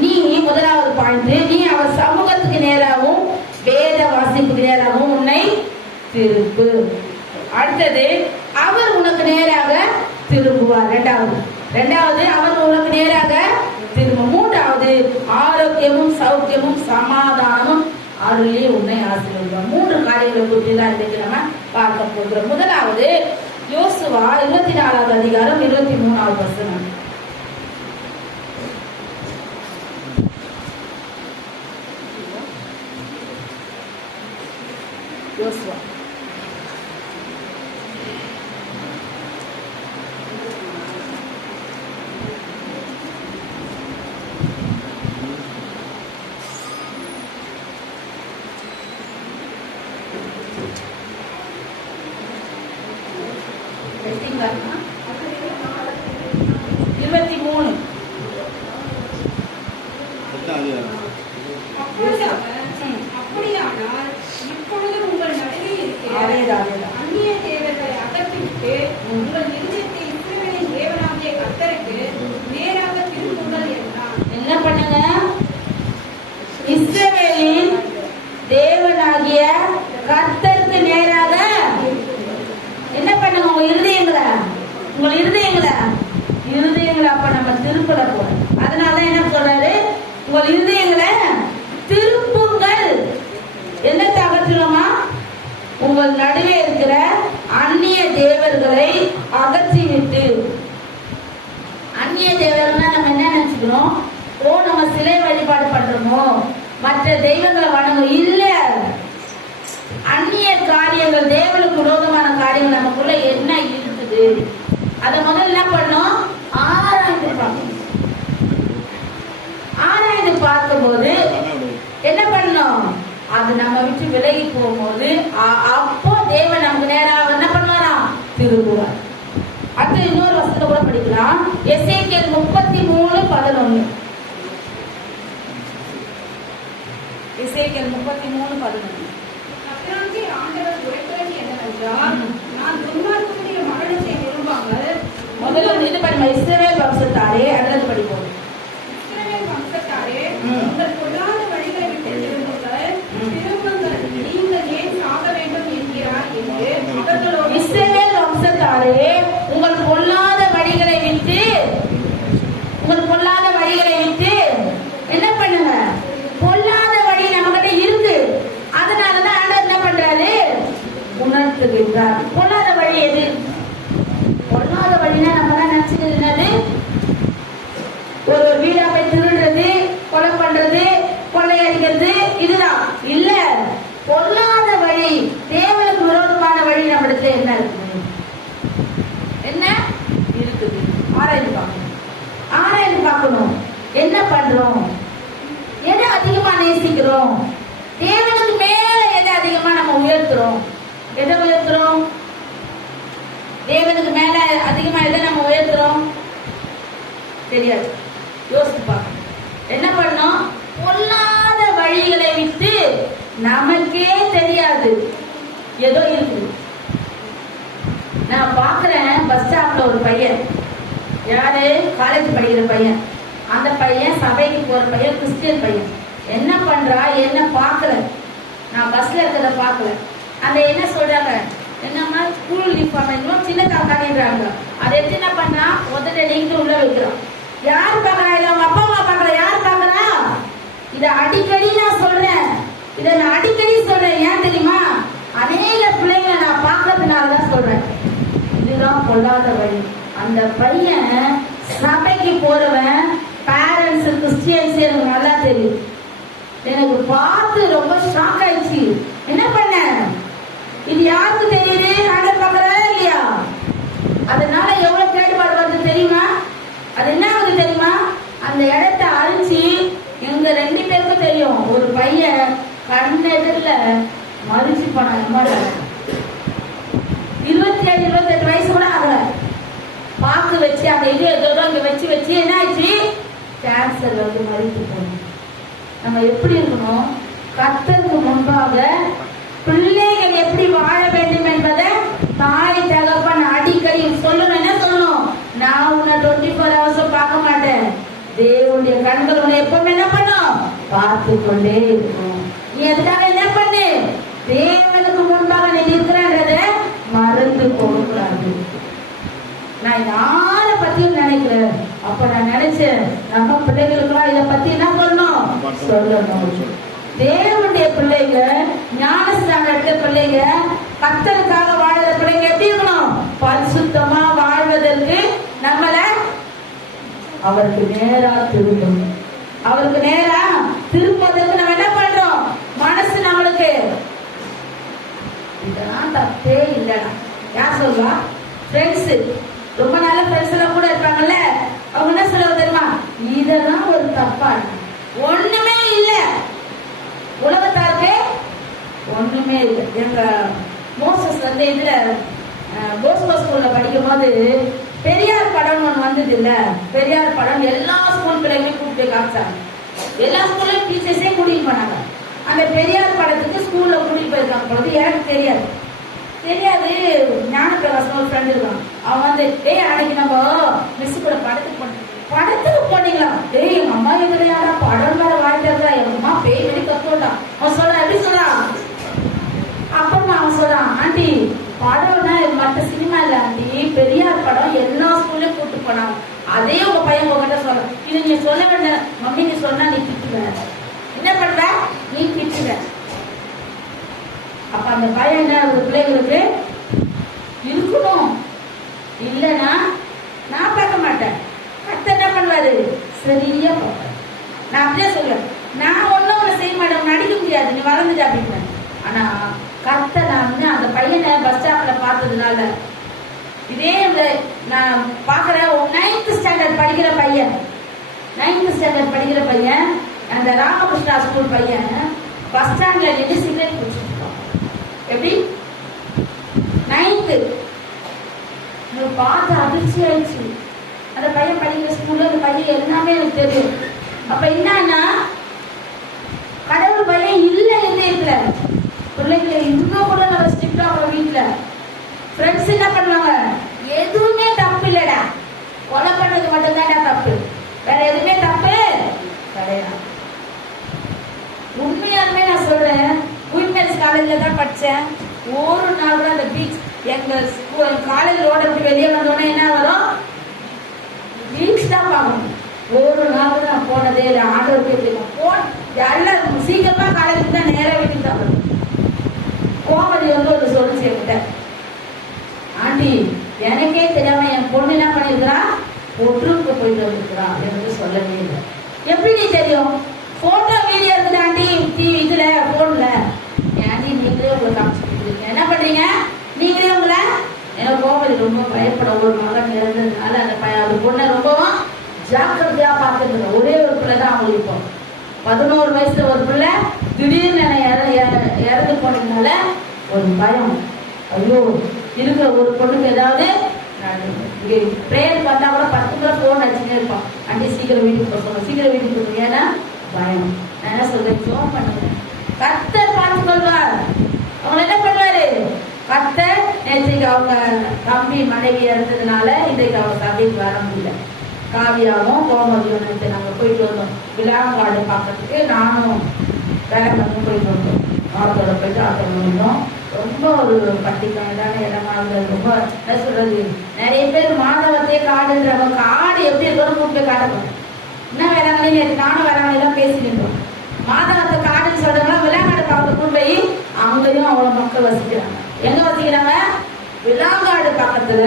நீ முதலாவது பாயிண்ட், நீ அவர் சமூகத்துக்கு நேராகவும் வேத வாசிப்புக்கு நேராகவும் உன்னை திருப்பு. அடுத்தது, அவர் உனக்கு நேராக திரும்புவார். இரண்டாவது அவர் உனக்கு நேராக திரும்ப. மூன்றாவது, ஆரோக்கியமும் சௌக்கியமும் சமாதானமும் அருளி உன்னை ஆசீர்வதிப்பார். 3 காரியங்களை குறித்து தான் இன்றைக்கு நம்ம பார்க்க போகிறோம். முதலாவது யோசுவா 24வது அதிகாரம் 23வது வசனம். யோசுவா அப்படியானால் இப்பொழுது உங்கள் நடுவே இருக்கிற அந்நிய தேவர்களை அகற்றிவிட்டு உங்கள் இருதயத்தை இஸ்ரவேலின் தேவனாகிய கர்த்தருக்கு நேராக திரும்புங்கள் என்றார். என்ன பண்ணுங்க? இஸ்ரவேலின் தேவனாகிய கர்த்தருக்கு நேராக என்ன பண்ணுங்க? உங்கள் இருதயங்களை அப்ப நம்ம திருப்பல போறோம். அதனால என்ன சொல்றாரு? உங்கள் இருதயங்களை திருப்புங்கள். என்னத்தை அகற்றுமா? உங்கள் நடுவே இருக்கிற அந்நிய தேவர்களை அகற்றிவிட்டு. அந்நிய தேவர்கள்னா நம்ம என்ன நினைச்சுக்கிறோம்? நம்ம சிலை வழிபாடு பண்றோமோ, மற்ற தெய்வங்களை வணங்கும் இல்ல. அந்நிய காரியங்கள், தேவனுக்கு விரோதமான காரியங்கள் நமக்குள்ள என்ன இருக்குது அதை முதல்ல என்ன பண்ணோம்? ஆராய்ந்து பார்க்கணும். ஆராய்ந்து பார்க்கும்போது என்ன பண்ணோம்? அது நம்ம விட்டு விலகி போகும்போது அப்போ தேவன் நமக்கு நேராக என்ன பண்ணுவாராம்? திரும்புவார். அடுத்து இன்னொரு வசனத்தை கூட படிக்கலாம். எசேக்கியேல் 33:11. எசேக்கியேல் 33:11. கர்த்தராகிய ஆண்டவர் உரைக்கிறது என்னவென்றால், நான் துன்மார்க்கனுடைய மரணத்தை விரும்பாமல் முதல்ல இது பண்ணுங்க. இஸ்ரவேல் வம்சத்தாரே, அடுத்தது படிப்போம். இஸ்ரவேல் வம்சத்தாரே, உங்கள் பொல்லாத வழிகளை விட்டு திரும்புங்கள். நீங்கள் ஏன் சாக வேண்டும் என்கிறார் என்று அவர்களோடு. இஸ்ரவேல் வம்சத்தாரே, உங்கள் பொல்லாத வழிகளை விட்டு என்ன பண்ணுங்க? பொல்லாத வழி நம்மகிட்ட இருக்கு. அதனாலதான் ஆண்டவர் என்ன பண்றாரு? உணர்த்துகின்றார். பொல்லாத வழி எது? பொல்லாத வழினா நம்ம தான் நினைச்சுக்கிறது ஒரு வீடா போய் திருடுறது, கொலை பண்றது, கொள்ளையடிக்கிறது, இதுதான் இல்ல. பொல்லாத வழி, தேவனுக்கு விரோதமான வழி நம்மிடத்துல என்ன இருக்குது? என்ன இருக்குது? ஆராய்ந்து பார்க்கணும். என்ன பண்றோம்? எதை அதிகமா நேசிக்கிறோம்? தேவனுக்கு மேல எதை அதிகமா நம்ம உயர்த்துறோம்? தேவனுக்கு மேல அதிகமா எதை நம்ம உயர்த்துறோம்? தெரியாது. யோசித்து பார்க்கணும். என்ன பண்ணோம்? பொல்லாத வழிகளை விட்டு நமக்கே தெரியாது ஏதோ இருக்குது. நான் பாக்குறேன் பஸ் ஸ்டாப்ல ஒரு பையன், யாரு? காலேஜ் படிக்கிற பையன். அந்த பையன் சபைக்கு போற பையன், கிறிஸ்டியன் பையன். என்ன பண்றா? என்ன பார்க்கல, நான் பஸ்ல இருக்கிறத பார்க்கல. அந்த என்ன சொல்றாங்க? என்னன்னா ஸ்கூல் யூனிஃபார்ம் சின்னதா காட்டிடுறாங்க. அதை எடுத்து என்ன பண்ணா? முதல்ல நீங்க உள்ள வைக்கிறோம். யார் பாக்குறா? இல்ல அவங்க அப்பா அம்மா பாக்குற? யார் பாக்குறா? இத அடிக்கடி நான் சொல்றேன். ஏன் தெரியுமா? அநேக பிள்ளைங்களை நான் பார்க்கறதுனாலதான் சொல்றேன். இதுதான் பொல்லாத வழி. அந்த பையன் சபைக்கு போறவன், பேரண்ட்ஸ் கிறிஸ்டியன்ஸ், எனக்கு நல்லா தெரியும். எனக்கு பார்த்து ரொம்ப ஷாக் ஆயிடுச்சு. என்ன பண்ண? இது யாருக்கு தெரியுது? ஆண்டவர் பார்க்கறதா இல்லையா? அதனால எவ்வளவு கேடுபாடு வருது தெரியுமா? அது என்ன ஆகுது தெரியுமா? அந்த இடத்தை அழிச்சு எங்க 2 பேருக்கும் தெரியும். ஒரு பையன் கண்ணெதிரில மறிச்சு போனாங்க. 27-28 வயசு கூட ஆகல. பாக்கு வச்சு அந்த இது ஏதோ இங்க வச்சு என்ன ஆயிடுச்சு? கேன்சர் வந்து மறித்து போகணும். நம்ம எப்படி இருக்கணும்? கர்த்தருக்கு முன்பாக பிள்ளைகள் எப்படி வாழ வேண்டும் என்பதை தாய் தகப்பன் அடிக்கடி சொல்லணும். என்ன சொல்லணும்? நான் உன்னை 24 hours பார்க்க மாட்டேன். தேவனுடைய கண்கள் உன்னை எப்பவுமே என்ன பண்ணும்? பார்த்து கொண்டே இருக்கும். நீ எதுக்காக என்ன பண்ணு? தேவனுக்கு முன்பாக நீ இருக்கிறன்றத மறந்து போகக்கூடாது. நான் இந்த ஆளை பத்தியும் நினைக்கிறேன். அப்ப நான் நினைச்சேன் நம்ம பிள்ளைகளுக்கெல்லாம் இதை பத்தி என்ன சொல்லணும்? தேவனுடைய பிள்ளைங்க, ஞானஸ்நானம் எடுத்த பிள்ளைங்க, கர்த்தருக்காக வாழ்ற பிள்ளைங்க எப்படி இருக்கணும்? பரிசுத்தமா வாழ்வதற்கு நம்மள அவருக்கு நேரா திரும்பணும். அவருக்கு நேரா திரும்புவதற்கு நம்ம என்ன பண்றோம்? மனசு நம்மளுக்கு இதெல்லாம் தப்பே இல்லடா. யார் சொல்லுவா? ஃப்ரெண்ட்ஸ், ரொம்ப நல்ல ஃப்ரெண்ட்ஸ் எல்லாம் கூட இருப்பாங்கல்ல, அவங்க என்ன சொல்லுவாங்க தெரியுமா? இதெல்லாம் ஒரு தப்பா, ஒண்ணுமே இல்ல, உலகத்தாருக்கு ஒண்ணுமே இல்லை. எங்க மோசஸ் இதுல போஸ்கோ ஸ்கூல்ல படிக்கும் போது பெரியார் படம் ஒண்ணு வந்தது இல்ல, பெரியார் படம் எல்லா ஸ்கூல் பிள்ளைங்களுமே கூப்பிட்டு காமிச்சாங்க. எல்லா ஸ்கூல்லையும் டீச்சர்ஸே கூட்டிட்டு போனாங்க. அந்த பெரியார் படத்துக்கு ஸ்கூல்ல கூட்டிட்டு போயிருக்காங்க பொழுது எனக்கு தெரியாது. ஞானப்பிரகாசம் ஒரு ஃப்ரெண்ட் இருக்கான். அவன் அன்னைக்கு நம்ம மிஸ் கூட படத்துக்கு போனீங்களா? எங்க அம்மா எதிரையாடா படம் வேற வாங்கிட்டு எங்க அம்மா பேய் வெளி கத்துட்டான். அவன் சொல்றான், எப்படி சொல்றான்? அப்புறமா அவன் சொல்றான், ஆண்டி படம்னா மற்ற சினிமா இல்ல ஆண்டி, பெரியார் படம் எல்லா ஸ்கூல்லையும் கூட்டு போனாங்க. அதே உங்க பையன் உங்ககிட்ட சொல்றான். இது நீ சொல்ல வேண்டிய மம்மி, நீ சொன்னா நீ திட்டுவ, என்ன பண்ணுவ? நீ திட்டுவ. அப்ப அந்த பையன் என்ன, ஒரு பிள்ளைங்களுக்கு இருக்கணும் இல்லைன்னா நான் பார்க்க மாட்டேன். கர்த்தர் என்ன பண்ணுவாரு? சரியா பார்ப்பேன். நான் அப்படியே சொல்லுவேன், நான் ஒன்னும் உன்னை செய்ய மாட்டேன், நடிக்க முடியாது, நீ வளர்ந்துட்டு அப்படின்னு. ஆனா கர்த்தர் நான் அந்த பையனை பஸ் ஸ்டாப்ல பார்த்ததுனால, இதே நான் பாக்குறேன். 9th ஸ்டாண்டர்ட் படிக்கிற பையன், 9th ஸ்டாண்டர்ட் படிக்கிற பையன், அந்த ராமகிருஷ்ணா ஸ்கூல் பையன் பஸ் ஸ்டாண்ட்ல நின்று சிகரெட் குடிச்சிட்டு இருக்கான். எப்படி? 9th. பார்த்து அதிர்ச்சி ஆயிடுச்சு. அந்த பையன் படிக்கிற ஸ்கூல்ல அந்த பையன் எல்லாமே எனக்கு தெரியும். அப்ப என்னன்னா, கடவுள் பையன் இல்ல இல்ல பிள்ளைங்களை இன்னும் கூட நம்ம ஸ்ட்ரிக்டா வீட்டுல ஃப்ரெண்ட்ஸ் என்ன பண்ணுவாங்க? எதுவுமே தப்பு இல்லடா, கொலை பண்றது மட்டும்தான் தப்பு, வேற எதுவுமே தப்பு கிடையாது. உண்மையாலுமே நான் சொல்றேன், உயிர்மேல்ஸ் காலேஜ்ல தான் படிச்சேன். ஒரு நாள் கூட அந்த பீச், எங்க காலேஜ் ரோட விட்டு வெளியே வந்தோடனே என்ன வரும்? பீச் தான் பார்க்கணும். ஒரு நாள் கூட நான் போனதே இல்லை. ஆண்டவருக்கு எல்லாம் சீக்கிரமா காலேஜுக்கு தான் நேரம் வீட்டுக்கு தான் வரும். கோமதி ஒரு சொல்லுச்சு என்கிட்ட, ஆண்டி எனக்கே தெரியாம என் பொண்ணு என்ன பண்ணிருக்கிறா, ஒற்றுக்கு போயிட்டு வந்துருக்கிறா என்று சொல்லவே இல்லை. எப்படி நீ தெரியும்? போட்டோ வீடியோ இருக்குது ஆண்டி இதுல போன்ல. ஆண்டி நீங்களே உங்களை காமிச்சுட்டு என்ன பண்றீங்க? நீங்களே உங்களை எனக்கு கோமதி ரொம்ப பயப்பட, ஒரு மகன் இறந்ததுனால அந்த பொண்ணை ரொம்பவும் ஜாக்கிரதையா பார்த்துட்டு ஒரே ஒரு பிள்ளை தான் அவங்களுக்கு. இப்போ 11 வயசுல ஒரு பிள்ளை திடீர்னு இறந்து போனதுனால ஒரு பயம். ஐயோ இருக்கிற ஒரு பொண்ணுக்கு ஏதாவது பிரேயர் பார்த்தா கூட 10 முறை போன் அடிச்சுட்டே இருப்பான். ஆண்டி சீக்கிரம் வீட்டுக்கு போக சொல்லுங்க, சீக்கிரம் வீட்டுக்கு போங்க. ஏன்னா பயம். நான் என்ன சொல்றேன்? ஜோம் பண்ணுங்க, கர்த்தர் பார்த்து கொள்வார். அவங்க என்ன பண்ணுவாரு? கர்த்தர் நேற்றைக்கு அவங்க தம்பி மனைவி இறந்ததுனால இன்றைக்கு அவங்க சபைக்கு வர முடியல. காவியாவும் கோமதியும் நேற்று நாங்கள் போயிட்டு வந்தோம் விழாங்காடு பார்க்கறதுக்கு. நானும் வேலை பண்ணி போயிட்டு வந்தோம். ஆத்தோட போயிட்டு ஆத்தோட வந்தோம். ரொம்ப ஒரு பட்டிக்கான இடமா இருந்தது. ரொம்ப என்ன சொல்றது, நிறைய பேர் மாதவத்தையே காடுன்றவங்க காடு எப்படி இருக்கணும் கூப்பிட்டு காட்டணும். என்ன வேளாங்கண்ணி நேற்று நானும் வேளாங்கண்ணி தான் பேசிக்கிட்டோம். மாதவத்தை காடுன்னு சொல்றவங்க விழாங்காடு பார்க்க கொண்டு போய் அங்கேயும் அவ்வளோ மக்கள் வசிக்கிறாங்க. எங்க வசிக்கிறாங்க? விழாங்காடு பக்கத்துல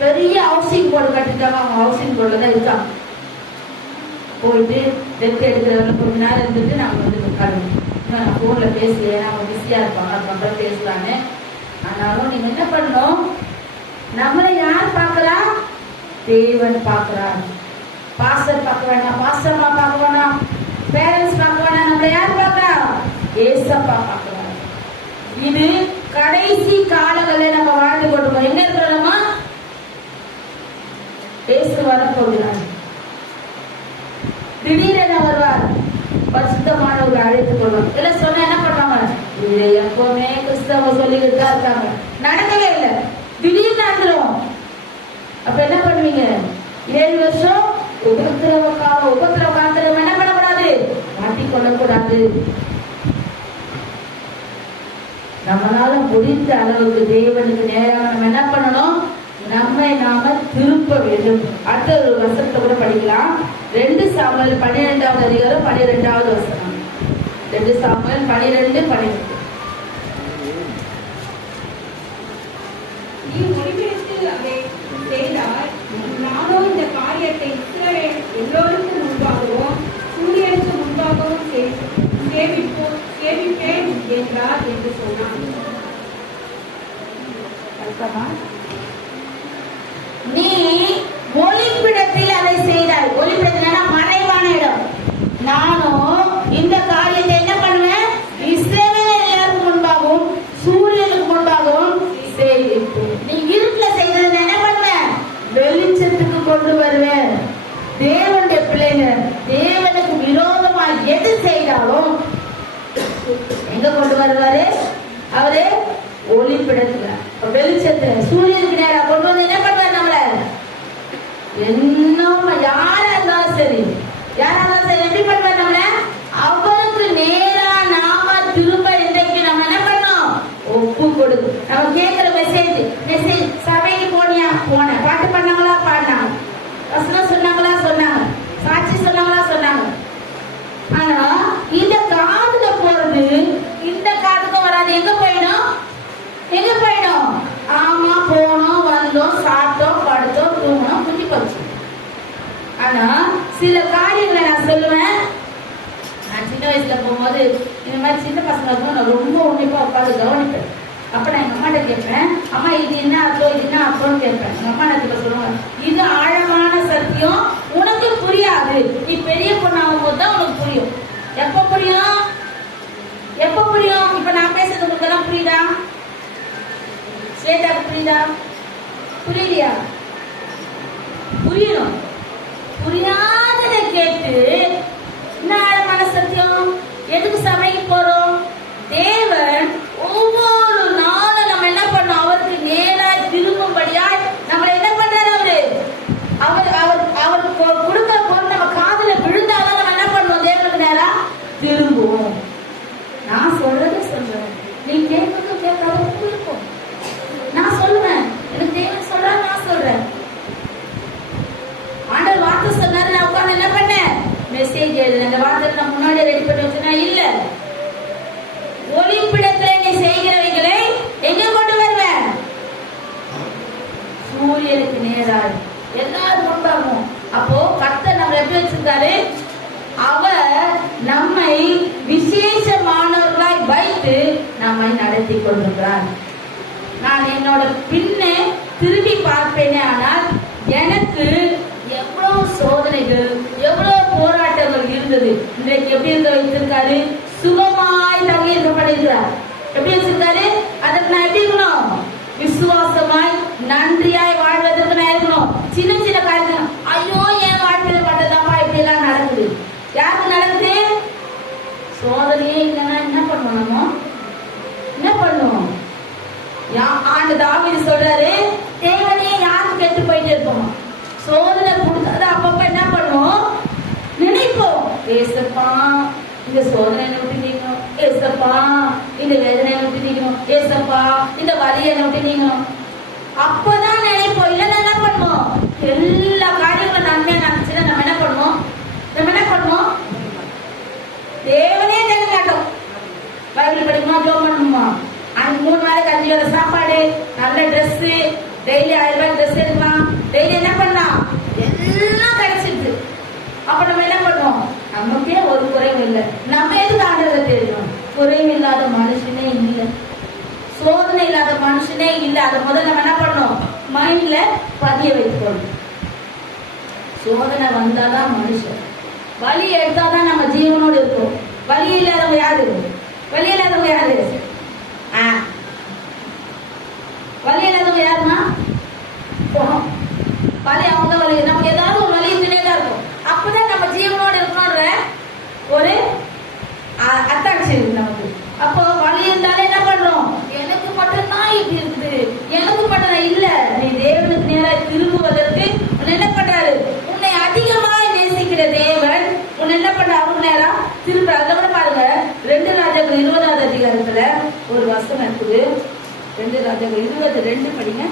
பெரிய ஹவுசிங் போர்டு கட்டிட்டாங்க. அவங்க ஹவுசிங் போர்டுல தான் இருக்காங்க. போயிட்டு டெப்ட் எடுக்கிறவங்க கொஞ்ச நேரம் இருந்துட்டு நாங்கள் வந்து உட்காருவோம். நான் போன்ல பேசுறேன், அவங்க பிஸியா இருப்பாங்க, அதுக்கப்புறம் பேசலான்னு. ஆனாலும் நீங்க என்ன பண்ணணும்? நம்மளை யார் பார்க்கிறா? தேவன் பார்க்கிறார். பாஸ்டர் பார்க்க வேண்டாம், பாஸ்டர்மா பார்க்க வேண்டாம், பேரண்ட்ஸ் பார்க்க வேண்டாம். நம்மளை யார் பார்க்கிறா? ஏசப்பா பார்க்கிறார். இது கடைசி காலங்களில் நம்ம வாழ்ந்து கொண்டிருக்கோம். எங்க இருக்கிறோமா? இயேசு வரப்போகிறார். திடீரென வருவார். பரிசுத்தமானவர்கள் அழைத்துக் கொள்வார். இதெல்லாம் சொன்னா என்ன பண்ணுவாங்க? இதை எப்பவுமே கிறிஸ்தவ சொல்லிக்கிட்டு தான் இருக்காங்க. நடக்கவே இல்லை, திடீர்னு நடந்துரும். அப்ப என்ன பண்ணுவீங்க? 7 வருஷம் உபத்திரவ காலத்துல என்ன பண்ணக்கூடாது? மாட்டிக்கொள்ளக்கூடாது. நம்மளால முடிந்த அளவுக்கு தேவனுக்கு நேராக நம்ம என்ன பண்ணணும்? நம்மை நாம திருப்ப வேண்டும். அடுத்த ஒரு வசனத்தை கூட படிக்கலாம். 2 சாமுவேல் 12வது அதிகாரம் 12வது வசனம். 2 சாமுவேல் 12:12. நீ ஒளிபெருக்கில் அதை செய்தால் நானும் இந்த காரியத்தை இஸ்ரவேல் எல்லோருக்கும் முன்பாகவும் சூரியனுக்கு முன்பாகவும் சேவிப்பேன் என்றார் என்று சொன்னான். நீ ஒளிப்பிடத்தில் அதை செய்தாய். ஒளிப்பிடத்தில் மறைவான இடம். நானும் இந்த காரியத்தை என்ன பண்ணுவேன்? இஸ்ரவேல் எல்லாருக்கும் முன்பாகவும் சூரியனுக்கு முன்பாகவும் செய்விப்பேன். நீ இருட்டுல செய்தது என்ன பண்ணுவேன்? வெளிச்சத்துக்கு கொண்டு வருவேன். தேவனுடைய பிள்ளைங்க தேவனுக்கு விரோதமா எது செய்தாலும் எங்க கொண்டு வருவாரு? அவரு ஒளிப்பிடத்துல, வெளிச்சத்துல, சூரியனுக்கு நேரம் கொண்டு வந்து என்ன பண்ணுவார்? நம்மள என்ன யாரா இருந்தாலும் சரி, எப்படி பண்ணுவார்? நம்மள அவருக்கு நேரா நாம திரும்ப இன்றைக்கு நம்ம என்ன பண்ணோம்? ஒப்பு கொடுக்கு. நம்ம கேட்கிற மெசேஜ் சபைக்கு போனியா? போனேன். பாட்டு பண்ணாங்களா? பாடினாங்க. வசனம் சொன்னாங்களா? சொன்னாங்க. சாட்சி சொன்னாங்களா? சொன்னாங்க. ஆனா இந்த காதுல போறது இந்த காதுக்கும் வராது. எங்க போயிடும்? எங்க போயிடும்? ஆமா, போனோம், வந்தோம், சாப்பிட்டோம், படுத்தோம், தூங்கணும், குட்டி போச்சு. ஆனா சில காரியங்களை நான் சொல்லுவேன். நான் சின்ன வயசுல போகும்போது இந்த மாதிரி சின்ன பசங்க நான் ரொம்ப உன்னிப்பா உட்காந்து கவனிப்பேன். அப்ப நான் எங்க அம்மாட்ட கேட்பேன், அம்மா இது என்ன அர்த்தம், இது என்ன அர்த்தம்னு கேட்பேன். எங்க அம்மா எனக்கு சொல்லுவாங்க, இது ஆழமான சத்தியம், உனக்கு புரியாது, நீ பெரிய பொண்ணாகும் போது தான் உனக்கு புரியும். எப்ப புரியும்? எப்ப புரியும்? இப்ப நான் பேசுறது உங்களுக்கு எல்லாம் புரியுதா? ஸ்வேதாக்கு புரியுதா? புரியலையா? புரியணும். புரியாததை கேட்டு என்ன ஆழமான சத்தியம்? எதுக்கு சபைக்கு போறோம்? தேவன் ஒவ்வொரு நாளும் நம்ம என்ன பண்ணோம்? அவருக்கு நேராய் திரும்பும்படியாய் நம்மள என்ன பண்றாரு? அவர் கொடுக்கிற பொருள் நம்ம காதுல விழுந்தாதான் நம்ம என்ன பண்ணுவோம்? தேவனுக்கு நேரா திரும்புவோம். நான் சொல்றேன், நீ கேட்கறது கேட்காத இருக்கும். நான் சொல்லுவேன், எனக்கு தேவன் சொல்ற, நான் சொல்றேன். ஆண்டவர் வார்த்தை சொன்னாரு, நான் உட்கார்ந்து என்ன பண்ணேன்? மெசேஜ் எழுதுனேன். இந்த வார்த்தை நான் முன்னாடி ரெடி பண்ணி வச்சேன்னா இல்ல. ஒளிப்பிடத்துல நீ செய்கிறவைகளை எங்க கொண்டு வருவேன்? சூரியனுக்கு நேராக எல்லாரும் முன்பாகும். அப்போ கர்த்தர் நம்ம எப்படி வச்சிருக்காரு? அவர் நம்மை விசேஷமானவர்களாய் வைத்து நம்மை நடத்தி கொண்டிருக்கிறார். நான் என்னோட பின்னே திரும்பி பார்ப்பேனே, ஆனால் எனக்கு எவ்வளவு சோதனைகள், எவ்வளவு போராட்டங்கள் இருந்தது. இன்றைக்கு எப்படி இருக்க வைத்திருக்காரு? சுகமாய் தங்கி இருக்கப்படுகிறார். எப்படி வச்சிருக்காரு? அதற்கு நான் எப்படி இருக்கணும்? விசுவாசமாய் நன்றியாய் வாழ்வதற்கு நான் இருக்கணும். சின்ன சின்ன காரியங்கள், ஐயோ என் வாழ்க்கையில பட்டதாப்பா இப்படி எல்லாம் நடக்குது. யாருக்கு நடக்குது? சோதனையே இல்லைன்னா என்ன பண்ணுவோம்? நம்ம என்ன பண்ணுவோம்? ஆண்டு தாவீது சொல்றாரு, தேவனே யாரும் கெட்டு போயிட்டு இருப்போம். சோதனை கொடுத்தது அப்பப்ப என்ன பண்ணுவோம்? நினைப்போம், ஏசப்பா இந்த சோதனை விட்டு நீக்கணும், ஏசப்பா இந்த வேதனை விட்டு நீக்கணும், ஏசப்பா இந்த வலியை விட்டு நீக்கணும். அப்பதான் நினைப்போம். இல்லைன்னா என்ன பண்ணுவோம்? எல்லா காரியங்களும் நன்மையா நினைச்சுன்னா நம்ம என்ன பண்ணுவோம்? தேவனே தெரிய மாட்டோம். பைபிள் படிக்குமா, ஜோம் பண்ணுமா, 3 நாளைக்கு 5 வேளை சாப்பாடு, நல்ல ட்ரெஸ், டெய்லி 1000 ரூபாய் ட்ரெஸ் எடுக்கலாம், டெய்லி என்ன பண்ணலாம், எல்லாம் கிடைச்சிருக்கு. அப்ப நம்ம என்ன பண்ணுவோம்? நமக்கே ஒரு குறைவு இல்லை. நம்ம எதுக்கு ஆண்டவரை தேடணும்? குறைவு இல்லாத மனுஷனே இல்லை, சோதனை இல்லாத மனுஷனே இல்லை. அதை முதல்ல நம்ம என்ன பண்ணணும்? மைண்ட்ல பதிய வைக்கணும். சோதனை வந்தாதான் மனுஷன். வலி எடுத்தாதான் நம்ம ஜீவனோடு இருக்கும். வலி இல்லாதவங்க யாரு? வலி இல்லாதவங்க யாரு? வலி இல்லாதவங்க யாருன்னா வலி, அவங்க வலி, நமக்கு ஏதாவது ஒரு வலி இருந்துட்டே இருக்கும். அப்பதான் நம்ம ஜீவனோடு இருக்கணும்ன்ற ஒரு அத்தாட்சி இருக்கு நமக்கு. அப்போ வலி இருந்தாலே என்ன பண்றோம்? எனக்கு மட்டும்தான் இப்படி இருக்குது, எனக்கு மட்டும் இல்ல. நீ தேவனுக்கு நேராக திரும்புவதற்கு என்ன பண்றாரு? உன்னை அதிகமாக நேசிக்கிற தேவன் உன்னை என்ன பண்ற? அவங்க நேரா திரும்ப. அதை விட பாருங்க, 2 ராஜாக்கள் 20வது அதிகாரத்துல ஒரு வசனம் இருக்குது. 2 ராஜாக்கள் 22 படிங்க.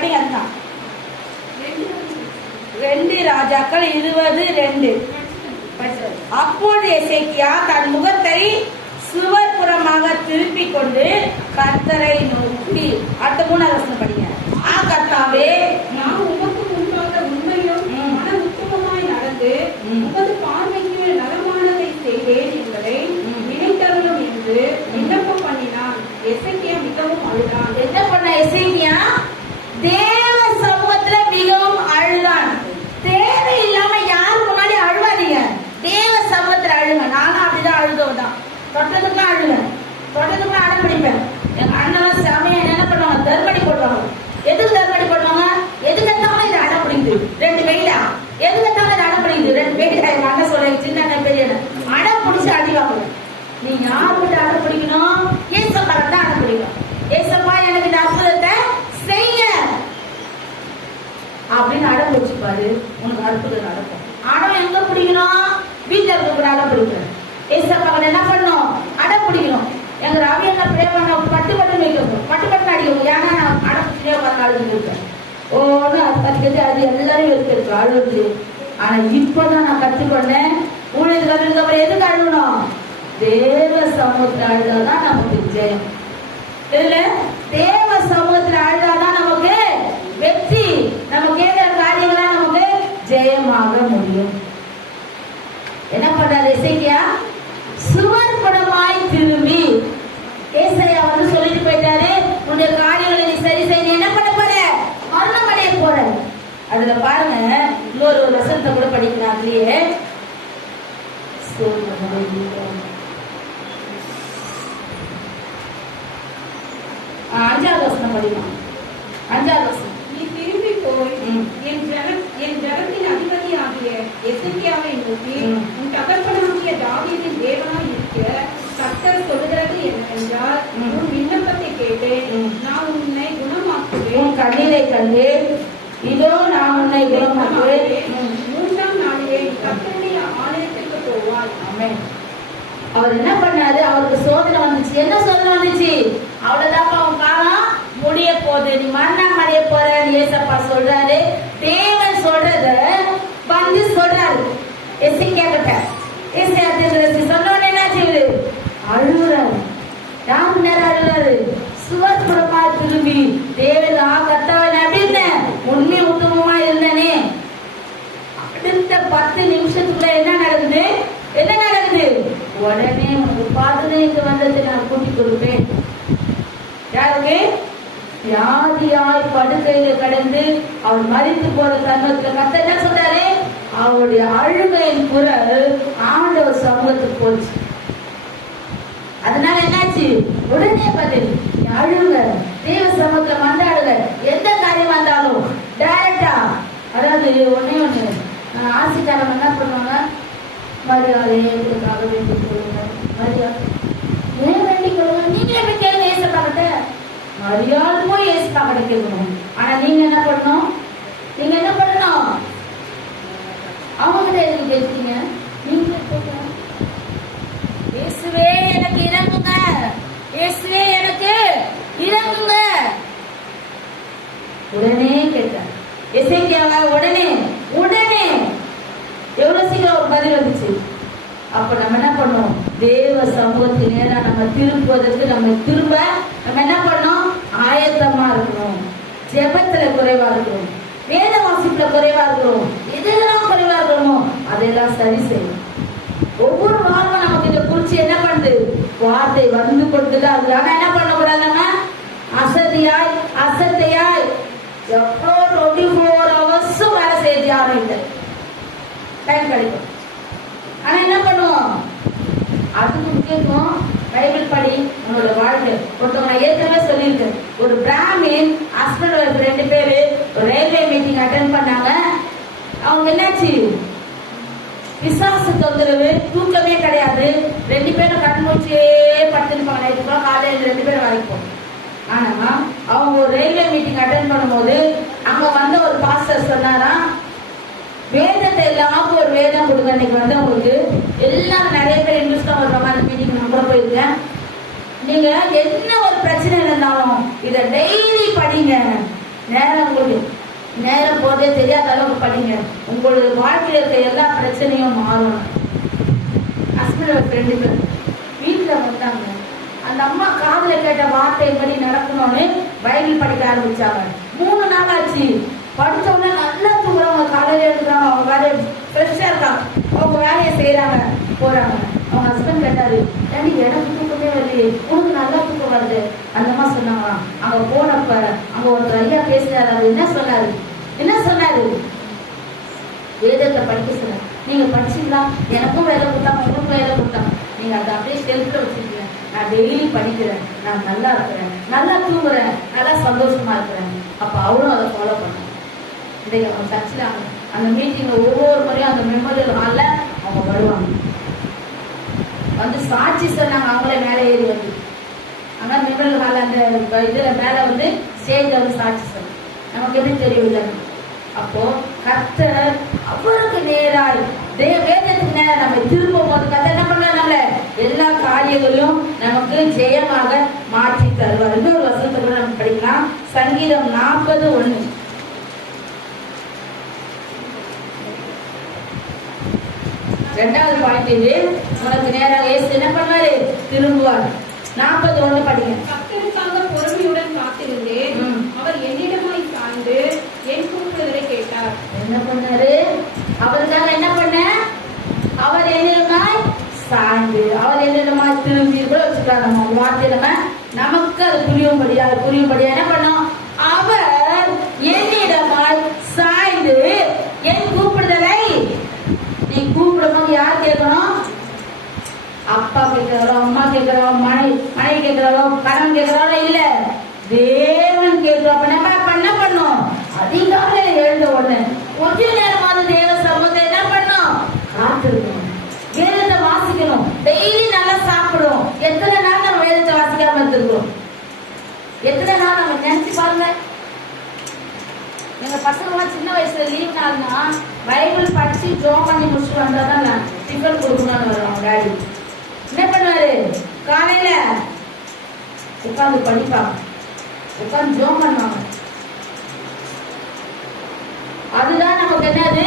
படிங்க. அதுதான் 2 ராஜாக்கள் 20:2. அப்போது எசேக்கியா தன் முகத்தை சுவர்புறமாக திருப்பிக் கொண்டு கர்த்தரை நோக்கி, அடுத்த 3வது வசனம் படிங்க. கர்த்தாவே, நான் உமக்கு முன்பாக உண்மையும் மன உத்தமமாய் நடந்து உமது பார்வைக்கு நலமானதை செய்வேன் என்பதை நினைத்தருளும் என்று விண்ணப்பம் பண்ணினான். எசேக்கியா மிகவும் அழுதான். என்ன பண்ண எசேக்கியா? தேவ சமூகத்துல மிகவும் அழுதான். தேவையில்லாம யார் முன்னாடி அழுவாதீங்க, தேவ சமூகத்துல அழுங்க. நானும் அப்படிதான் அழுதவன் தான். தொட்டதுக்குலாம் அழுவேன், தொட்டதுக்குலாம் அடம் பிடிப்பேன். எங்க அண்ணன் சமயம் என்ன பண்ணுவாங்க, தர்மடி போடுவாங்க. எதுக்கு தர்மடி போடுவாங்க? எதுக்கத்தாலும் இது அடம் பிடிக்குது 2 வெயிலா, எதுக்கத்தாலும் இது அடம் பிடிக்குது 2 வெயிலா. எங்க அண்ணன் சொல்ல, சின்ன அண்ணன் பெரிய அடம் பிடிச்சி அடிவாங்க. நீ யார்கிட்ட அடம் பிடிக்கணும்? ஏசப்பாரன் தான் அடம் பிடிக்கணும். ஏசப்பா எனக்கு இந்த அற்புதத்தை செய்ய அப்படின்னு அடம் பிடிச்சிப்பாரு, உனக்கு அற்புதம் நடக்கும். அடம் எங்க பிடிக்கணும்? வீட்டுல இருக்க கூட அடம் பிடிக்கணும். ஏசப்பா என்ன பண்ணணும்? அடம் பிடிக்கணும். எங்க ரவி என்ன ப்ரே பண்ண பட்டு வைக்கணும், பட்டு அடிக்கணும். ஏன்னா நான் அடம் பிடிச்சே உட்காந்து அழுது இருக்கேன். அது எல்லாரும் இருக்கு அழுது. ஆனா இப்பதான் நான் கற்றுக்கொண்டேன், ஊழியர்கள் அப்புறம் எதுக்கு அழுகணும்? தேவ சமூகத்துல அழுதாதான் நமக்கு ஜெயம். இதுல தேவ சமூகத்துல அழுதாதான் நமக்கு வெற்றி. நம்ம கேட்கிற காரியங்களா நமக்கு ஜெயமாக முடியும். என்ன பண்றாரு எசேக்கியா? சுவர்புறமாய் திரும்பி, ஏசாயா சொல்லிட்டு போயிட்டாரு, உன்னுடைய காரியங்களை நீ சரி செய்ய என்ன பண்ண போற? மரணம் அடைய போற. அதுல பாருங்க, இன்னொரு வசனத்தை கூட படிக்கலாம். அதுலயே 5வது வசனம் படிக்கலாம். 5வது வசனம். நீ திரும்பி போய் என் ஜனத்தின் அதிபதி ஆகிய எசேக்கியாவை நோக்கி, உன் தகப்பனாகிய தாவீதின் தேவனாய் இருக்கிற கர்த்தர் சொல்லுகிறது என்னவென்றால், உன் விண்ணப்பத்தை கேட்டேன், நான் உன்னை குணமாக்குவேன். உன் கண்ணீரை கண்டு இதோ நான் உன்னை குணமாக்குவேன். 3ஆம் நாளிலே நீ கர்த்தருடைய ஆலயத்திற்கு போவாய். ஆமென். அவர் என்ன பண்ணாரு? அவருக்கு சோதனை வந்துச்சு. என்ன சோதனை வந்துச்சு? அவ்வளவுதான், அவன் காலம் முடிய போகுது, நீ மரணம் அடைய போற ஏசப்பா சொல்றாரு. தேவன் சொல்றத வந்து சொல்றாரு எசேக்கியா கிட்ட. ஏசாயா தீர்க்கதரிசி சொன்னோட என்ன செய்யுது? அழுகுறாரு. யாரு நேரம் அழுகுறாரு? சுவர்புறமா திரும்பி, தேவன் கர்த்தாவே அப்படி இருந்தேன், உண்மை உத்தமமா இருந்தனே. அடுத்த 10 நிமிஷத்துக்குள்ள என்ன நடக்குது? என்ன நடக்குது? உடனே உனக்கு 15 வந்தது நான் கூட்டி கொடுப்பேன். யாருக்கு? வியாதியாய் படுக்கையில கடந்து அவர் மரித்து போற தருணத்துல கர்த்தர் என்ன சொல்றாரு? அவருடைய அழுகையின் குரல் ஆண்டவர் சமூகத்துக்கு போச்சு. அதனால என்னாச்சு? உடனே பதில். அழுங்க, தேவ சமூகத்துல மண்டாடுங்க. எந்த காரியம் வந்தாலும் டைரக்டா, அதாவது ஒண்ணு ஆசிக்காரங்க என்ன பண்ணுவாங்க? மரியாதையை எங்களுக்காக வேண்டிக் கொள்ளுங்க, மரியாதை ஏன் வேண்டிக் கொள்ளுங்க. நீங்களே போய் கேளுங்க ஏசப்பா கிட்ட. மரியாதை போய் ஏசப்பா கிட்ட கேட்கணும். ஆனா நீங்க என்ன பண்ணணும்? நீங்க என்ன பண்ணணும்? அவங்க கிட்ட எதுக்கு பேசுறீங்க? நீங்க இயேசுவே எனக்கு இறங்குங்க, இயேசுவே எனக்கு இறங்குங்க. உடனே கேட்டார் எசேக்கியாவை. உடனே உடனே எவ்வளவு சீக்கிரம் ஒரு பதில் வந்துச்சு. அப்ப நம்ம என்ன பண்ணோம்? தேவ சமூகத்தில் நேரம் நம்ம திரும்புவதற்கு நம்ம என்ன பண்ணோம்? ஆயத்தமா இருக்கணும். ஜெபத்துல குறைவா இருக்கணும், வேத வாசிப்புல குறைவா இருக்கணும், எதெல்லாம் குறைவா இருக்கணுமோ அதெல்லாம் சரி செய்யணும். ஒவ்வொரு வாரமும் நமக்கு இதை குறிச்சு என்ன பண்ணுது? வார்த்தை வந்து கொண்டுதான் இருக்கு. ஆனா என்ன பண்ண கூடாது? நம்ம அசத்தையாய் எவ்வளோ 24 hours வேலை செய்ய யாரும் இல்லை, டைம் கிடைக்கும். ஆனா என்ன பண்ணுவோம்? அதுக்கு முக்கியத்துவம் பைபிள் படி, உன்னோட வாழ்க்கை. ஒருத்தவங்க நான் ஏற்கனவே சொல்லியிருக்கேன், ஒரு பிராமின் ஹஸ்பண்ட் ஒய்ஃப் 2 பேரு ரயில்வே மீட்டிங் அட்டென்ட் பண்ணாங்க. அவங்க என்னாச்சு? பிசாசு தொந்தரவு, தூக்கமே கிடையாது. 2 பேரும் கண் மூச்சியே படுத்துருப்பாங்க. நைட்டு காலையில் 2 பேரும் வரைக்கும். ஆனா அவங்க ஒரு ரயில்வே மீட்டிங் அட்டென்ட் பண்ணும்போது அங்க வந்த ஒரு பாஸ்டர் சொன்னாரா, வேதத்தை எல்லாருக்கும் ஒரு வேதம் கொடுங்க. இன்னைக்கு வந்து உங்களுக்கு எல்லாரும் நிறைய பேர் இங்கிலீஷ் தான் வர்ற மாதிரி மீட்டிங் நான் கூட போயிருக்கேன். நீங்க என்ன ஒரு பிரச்சனை இருந்தாலும் இதை டெய்லி படிங்க. நேரம் உங்களுக்கு நேரம் போதே தெரியாத அளவுக்கு படிங்க. உங்களுடைய வாழ்க்கையில் இருக்க எல்லா பிரச்சனையும் மாறும். ஹஸ்பண்டோட ஃப்ரெண்டுக்கு வீட்டில் வந்தாங்க. அந்த அம்மா காதுல கேட்ட வார்த்தைப்படி நடக்கணும்னு பைபிள் படிக்க ஆரம்பிச்சாங்க. 3 நாள் ஆச்சு. படிச்ச உடனே நல்லா தூங்குறவங்க, காலையில எடுக்கிறாங்க, அவங்க வேலையை ஃப்ரெஷ்ஷா இருக்காங்க, அவங்க வேலையை செய்யறாங்க, போறாங்க. அவங்க ஹஸ்பண்ட் கேட்டாரு, ஏன்டி எனக்கு தூக்கமே வரலையே, உனக்கு நல்லா தூக்கம் வருது. அந்த அம்மா சொன்னாங்க, அங்க போனப்ப அங்க ஒருத்தர் ஐயா பேசுறாரு. அவர் என்ன சொன்னாரு? வேதத்தை படிக்க சொன்னார். நீங்க படிச்சீங்களா? எனக்கும் வேலை கொடுத்தாங்க, உங்களுக்கும் வேலை கொடுத்தாங்க. நீங்க அதை அப்படியே செல்ஃபில் வச்சிருக்கீங்க. நான் டெய்லி படிக்கிறேன், நான் நல்லா இருக்கிறேன், நல்லா தூங்குறேன், நல்லா சந்தோஷமா இருக்கிறேன். அப்ப அவரும் அதை ஃபாலோ பண்ணாங்க. இன்றைக்கு அவங்க சர்ச்சில் அந்த மீட்டிங்ல ஒவ்வொரு முறையும் அந்த மெமோரியல் ஹால்ல அவங்க வருவாங்க, வந்து சாட்சி சொன்னாங்க. அவங்களே மேலே ஏறி வந்து ஆனா மெமோரியல் ஹால் அந்த இதுல மேல வந்து ஸ்டேஜ்ல வந்து சாட்சி சொன்னாங்க. நமக்கு எப்படி தெரியவில்லை. அப்போ கர்த்தர் அவருக்கு நேராய் வேதத்துக்கு நேரம் நம்ம திரும்பும் போது கர்த்தர் என்ன பண்ண நம்மள எல்லா காரியங்களையும் நமக்கு ஜெயமாக மாற்றி தருவார். இன்னொரு வசனத்தை கூட நம்ம படிக்கலாம். சங்கீதம் 40:1. இரண்டாவது பாயிண்ட் இது. உனக்கு நேராக இயேசு என்ன பண்ணாரு? திரும்புவார். 40:1 படிங்க. கர்த்தருக்காக பொறுமையுடன் காத்திருந்தேன், அவர் என்னிடமாய் சாய்ந்து என் கூப்பிடுதலை கேட்டார். என்ன பண்ணாரு? அவருக்காக என்ன பண்ண? அவர் என்னிடமாய் சாய்ந்து, அவர் என்னிடமாய் திரும்பி கூட வச்சுக்கலாம். நம்ம வார்த்தை நமக்கு அது புரியும்படியா என்ன பண்ணோம்? அவர் என்னிடமாய் சாய்ந்து என் கூப்பிடுதலை. நீ கூப்பிடும்போது யார் கேட்கணும்? அப்பா கேட்கிறாரோ, அம்மா கேட்கிறாரோ, மனைவி கேட்கிறாரோ, கணவன் கேட்கிறாரோ இல்ல, தேவன் கேட்கிறோம். நம்ம என்ன பண்ணும்? அதிகாலை எழுந்த உடனே கொஞ்ச நேரமாவது தேவ சமூகத்தை என்ன பண்ணும்? காத்திருக்கணும், வேதத்தை வாசிக்கணும், டெய்லி நல்லா சாப்பிடும். எத்தனை நாள் நம்ம வேதத்தை வாசிக்காம இருந்திருக்கோம்? எத்தனை நாள் நம்ம நினைச்சு பாருங்க. எங்க பசங்களாம் சின்ன வயசுல லீவ் நாள்னா பைபிள் படிச்சு ஜோம் பண்ணி முடிச்சுட்டு வந்தாதான் நான் டிஃபன் கொடுக்கணும்னு வருவாங்க. டாடி என்ன பண்ணுவாரு? காலையில உட்காந்து படிப்பாங்க, உட்காந்து ஜோம் பண்ணுவாங்க. அதுதான் நமக்கு என்னது?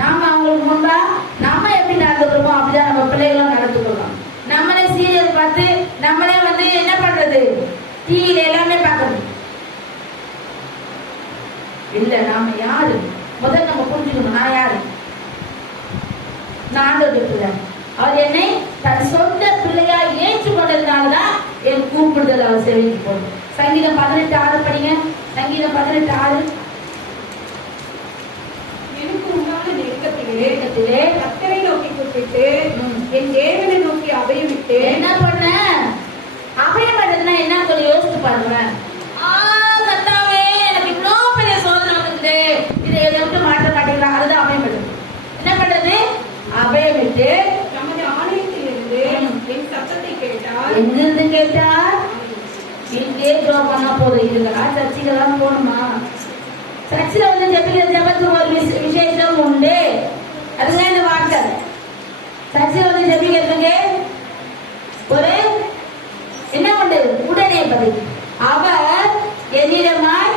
நாம அவங்களுக்கு முன்பா நம்ம எப்படி நடந்துக்கிறோமோ அப்படிதான் நம்ம பிள்ளைகளும் நடந்துக்கிறோம். நம்மளே சீரியல் பார்த்து நம்மளே வந்து என்ன பண்றது? டிவியில எல்லாமே பார்க்கறது இல்ல. நாம யாரு முதல்ல நம்ம புரிஞ்சுக்கணும். நான் யாரு? நான் ஆண்டவருடைய பிள்ளை. அவர் என்னை தன் சொந்த பிள்ளையா ஏற்றுக்கொண்டதுனாலதான் என் கூப்பிடுதல் அவர் செவிக்கு போகும். சங்கீதம் 18:6 படிங்க. சங்கீதம் 18:6. எனக்கு உண்டான நெருக்கத்திலே கர்த்தரை நோக்கி கூப்பிட்டு என் தேவனை நோக்கி அபயமிட்டு. என்ன பண்ண? அபயம் பண்ணதுன்னா என்ன சொல்லி யோசிச்சு பாருங்க. கர்த்தாவே, எனக்கு இவ்வளவு பெரிய சோதனை வந்துருக்குது, இதை விட்டு மாற்ற மாட்டேங்கிறா. அதுதான் அபயம் பண்ணுது. என்ன பண்றது? அபயமிட்டு நமது ஆலயத்திலிருந்து என் சத்தத்தை கேட்டார். எங்கிருந்து கேட்டார்? வீட்டிலே ஜோம் பண்ணா போதும். இதுக்கெல்லாம் சர்ச்சைக்கெல்லாம் போகணுமா? சர்ச்சில் வந்து ஜெபத்துக்கு ஒரு விசேஷம் உண்டு. அதுதான் இந்த வார்த்தை. சர்ச்சில் வந்து ஜெபிக்கிறதுக்கு ஒரு என்ன உண்டு? உடனே பதில். அவர் என்னிடமாய்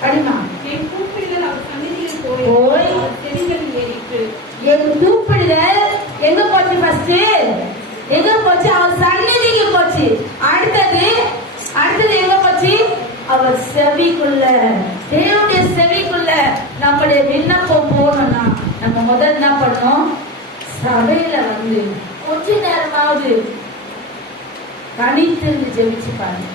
படிமா என் கூப்பிடுதல் அவர் சந்நிதியில் போய் செவிகள் ஏறிற்று. என் கூப்பிடுதல் எங்க போச்சு? ஃபர்ஸ்ட் எங்க போச்சு? அவர் சந்நிதிக்கு போச்சு. அடுத்தது எங்க போச்சு? அவர் செவிக்குள்ள, தேவனுடைய செவிக்குள்ள நம்முடைய விண்ணப்பம் போகணும்னா நம்ம முதல்ல என்ன பண்ணணும்? சபையில வந்து கொஞ்ச நேரமாவது தனித்திருந்து ஜெபிச்சு பாருங்க.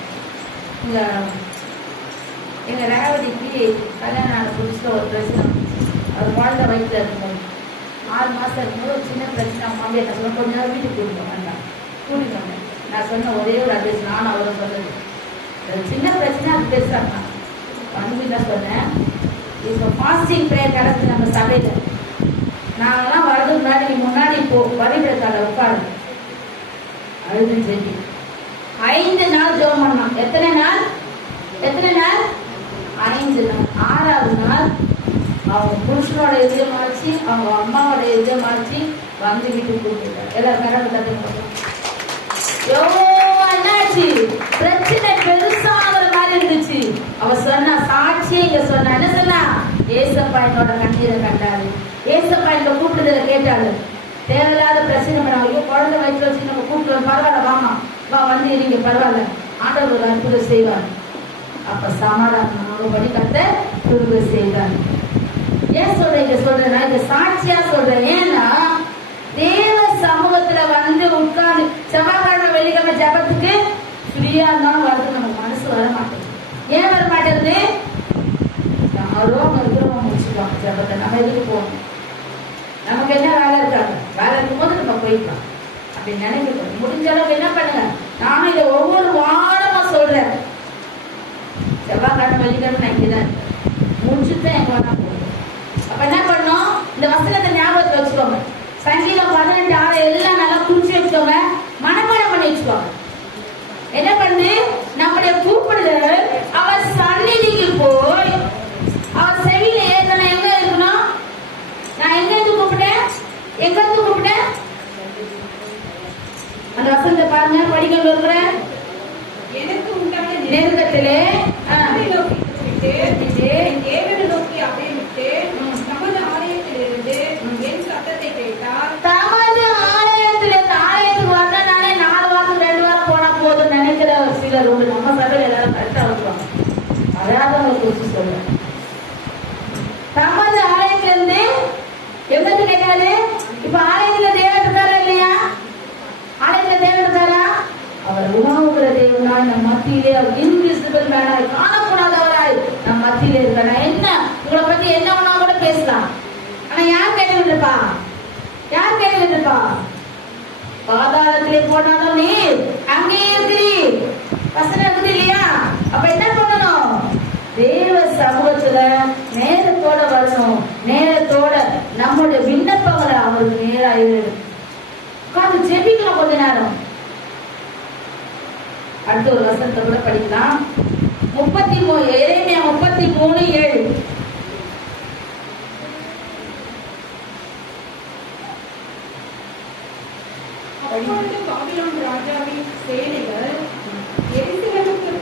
எங்க ரேவதிக்கு கல்யாணம் ஆன புதுசுல ஒரு பிரச்சனை. அவர் குழந்தை வயிற்றுல இருக்கும்போது 6 மாசம் இருக்கும்போது ஒரு சின்ன பிரச்சனை. மாமியா என்ன சொல்ல, கொஞ்ச நேரம் வீட்டுக்கு கூட்டிட்டு வந்தேன். நான் சொன்ன ஒரே ஒரு அட்வைஸ், நானும் அவரும் சொன்னது, சின்ன பிரச்சனை அது பெருசாங்க. வந்து என்ன சொன்னேன், இப்போ ஃபாஸ்டிங் ப்ரேயர் கிடக்கு நம்ம சபையில. நாங்கெல்லாம் வரதுக்கு முன்னாடி முன்னாடி வழிபடுத்தாத உட்காரு அழுது செஞ்சு 5 நாள் ஜெபம் பண்ணோம். எத்தனை நாள்? 5 நாள். 6வது நாள் அவங்க புருஷனோட இதயம் மாறிச்சு, அவங்க அம்மாவோட இதயம் மாறிச்சு, வந்து வீட்டுக்கு கூப்பிட்டு எல்லாரும் கரண்டு தட்டுங்க. என்னாச்சு? பிரச்சனை பெருசாகிற மாதிரி இருந்துச்சு. அவ சொன்னா, சாட்சியே இங்க சொன்னா. என்ன சொன்னா? ஏசப்பா என்னோட கண்ணீரை கண்டாரு, ஏசப்பா எங்க கூப்பிடுறத கேட்டாரு. தேவையில்லாத பிரச்சனை பண்ண, ஐயோ குழந்தை வயிற்று வச்சு நம்ம கூப்பிட்டு, பரவாயில்ல வாமா வா வந்து இருங்க, பரவாயில்ல, ஆண்டவர் ஒரு அற்புதம் செய்வார். அப்ப சமாதானம் படி கத்த துருவ செய்வார். ஏன் சொல்றேன் இந்த சாட்சியா சொல்றேன். ஏன்னா தேவ சமூகத்துல வந்து உட்கார்ந்து செவ்வாய்க்கிழமை வெள்ளிக்கிழமை ஜபத்துக்கு ஃப்ரீயா இருந்தாலும் வருது, நமக்கு மனசு வர மாட்டேங்குது. ஏன் வர மாட்டேங்குது? யாரோ இருக்கிறவங்க முடிச்சுக்குவாங்க ஜபத்தை, நம்ம எதுக்கு போகணும்? நமக்கு என்ன வேலை இருக்காங்க? வேலை இருக்கும் போது நம்ம போய்க்கலாம் அப்படின்னு நினைக்கிறோம். முடிஞ்ச அளவுக்கு என்ன பண்ணுங்க, நானும் இதை ஒவ்வொரு வாரமா சொல்றேன். செவ்வாய்க்கிழமை வெள்ளிக்கிழமை நான் இங்கேதான் முடிச்சுதான் எங்க வேணா போகணும். அப்ப என்ன பண்ணோம்? இந்த வசனத்தை ஞாபகத்தை வச்சுக்கோங்க. சங்கீதம் 18:6 எல்லாம் நல்லா குறிச்சு வச்சுக்கோங்க, மனப்பாடம் பண்ணி வச்சுக்கோங்க. என்ன பண்ணு, நம்முடைய கூப்பிடுதல் அவர் சந்நிதிக்கு போய் அவர் செவியில ஏற்கனவே எங்க இருக்கணும்? நான் எங்க இருந்து கூப்பிட்டேன்? எங்க இருந்து கூப்பிட்டேன்? அந்த வசனத்தை பாருங்க, படிக்கணும் இருக்கிறேன். எனக்கு உண்டான நெருக்கத்திலே தேவனை நோக்கி அபயமிட்டு தமது ஆலயத்திலிருந்து என் சத்தத்தை கேட்டார். தமது ஆலயத்திலிருந்து, ஆலயத்துக்கு வந்தா நானே 4 வாரம் 2 வாரம் போனா போதும் நினைக்கிற சிலர் உண்டு. நம்ம சபையில எல்லாரும் கரெக்டா வருவாங்க, அதாவது குறிச்சு சொல்றேன். தமது ஆலயத்திலிருந்து எவ்வளவு கேட்டாரு? இப்ப ஆலயத்துல தேவன் இருக்காரா இல்லையா? ஆலயத்துல தேவன் இருக்காரா? அவர் உணவுகிற தேவனாய் நம் மத்தியிலே, அவர் இன்விசிபிள் மேனாய், காணக்கூடாதவராய் நம் மத்தியிலே இருக்காரா. என்ன உங்களை பத்தி என்ன வேணா கூட பேசலாம், ஆனா யார் கேட்டுக்கிட்டு இருப்பா? யார் கேட்டுக்கிட்டு இருப்பா? பாதாளத்திலே போனாலும் நீ அங்கே இருக்கிறீர் வசனம் இருக்குது இல்லையா? அப்ப என்ன பண்ணணும்? தேவ சமூகத்துல நேரத்தோட வரணும். நேரத்தோட நம்முடைய விண்ணப்பங்களை அவருக்கு நேராக உட்கார்ந்து ஜெபிக்கணும் கொஞ்ச நேரம். அடுத்த ஒரு வசனத்தை கூட படிக்கலாம். 33 எரேமியா 33:7. அப்பொழுது பாபிலோன் ராஜாவின் சேனைகள் எருசலேமுக்கு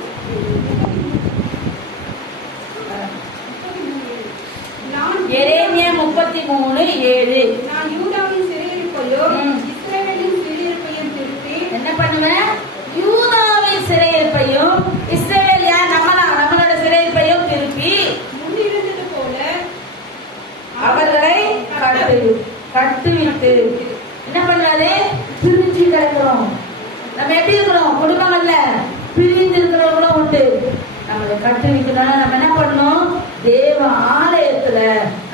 எரேமியா 33:7. நான் யூதாவின் சிறையிருப்பையும் இஸ்ரவேலின் சிறையிருப்பையும் திருப்பி என்ன பண்ணுவேன்? யூதாவின் சிறையிருப்பையும், இஸ்ரவேல் யார்? நம்மதான், நம்மளோட சிறையிருப்பையும் திருப்பி முன்னிருந்தது போல அவர்களை கட்டுவிட்டு என்ன பண்ணாரு? பிரிஞ்சு கிடக்கிறோம். நம்ம எப்படி இருக்கிறோம்? குடும்பங்கள்ல பிரிந்து இருக்கிறவங்களும் உண்டு. நம்மளை கட்டுவிக்கணும்னா நம்ம என்ன பண்ணணும்? தேவ ஆலயத்துல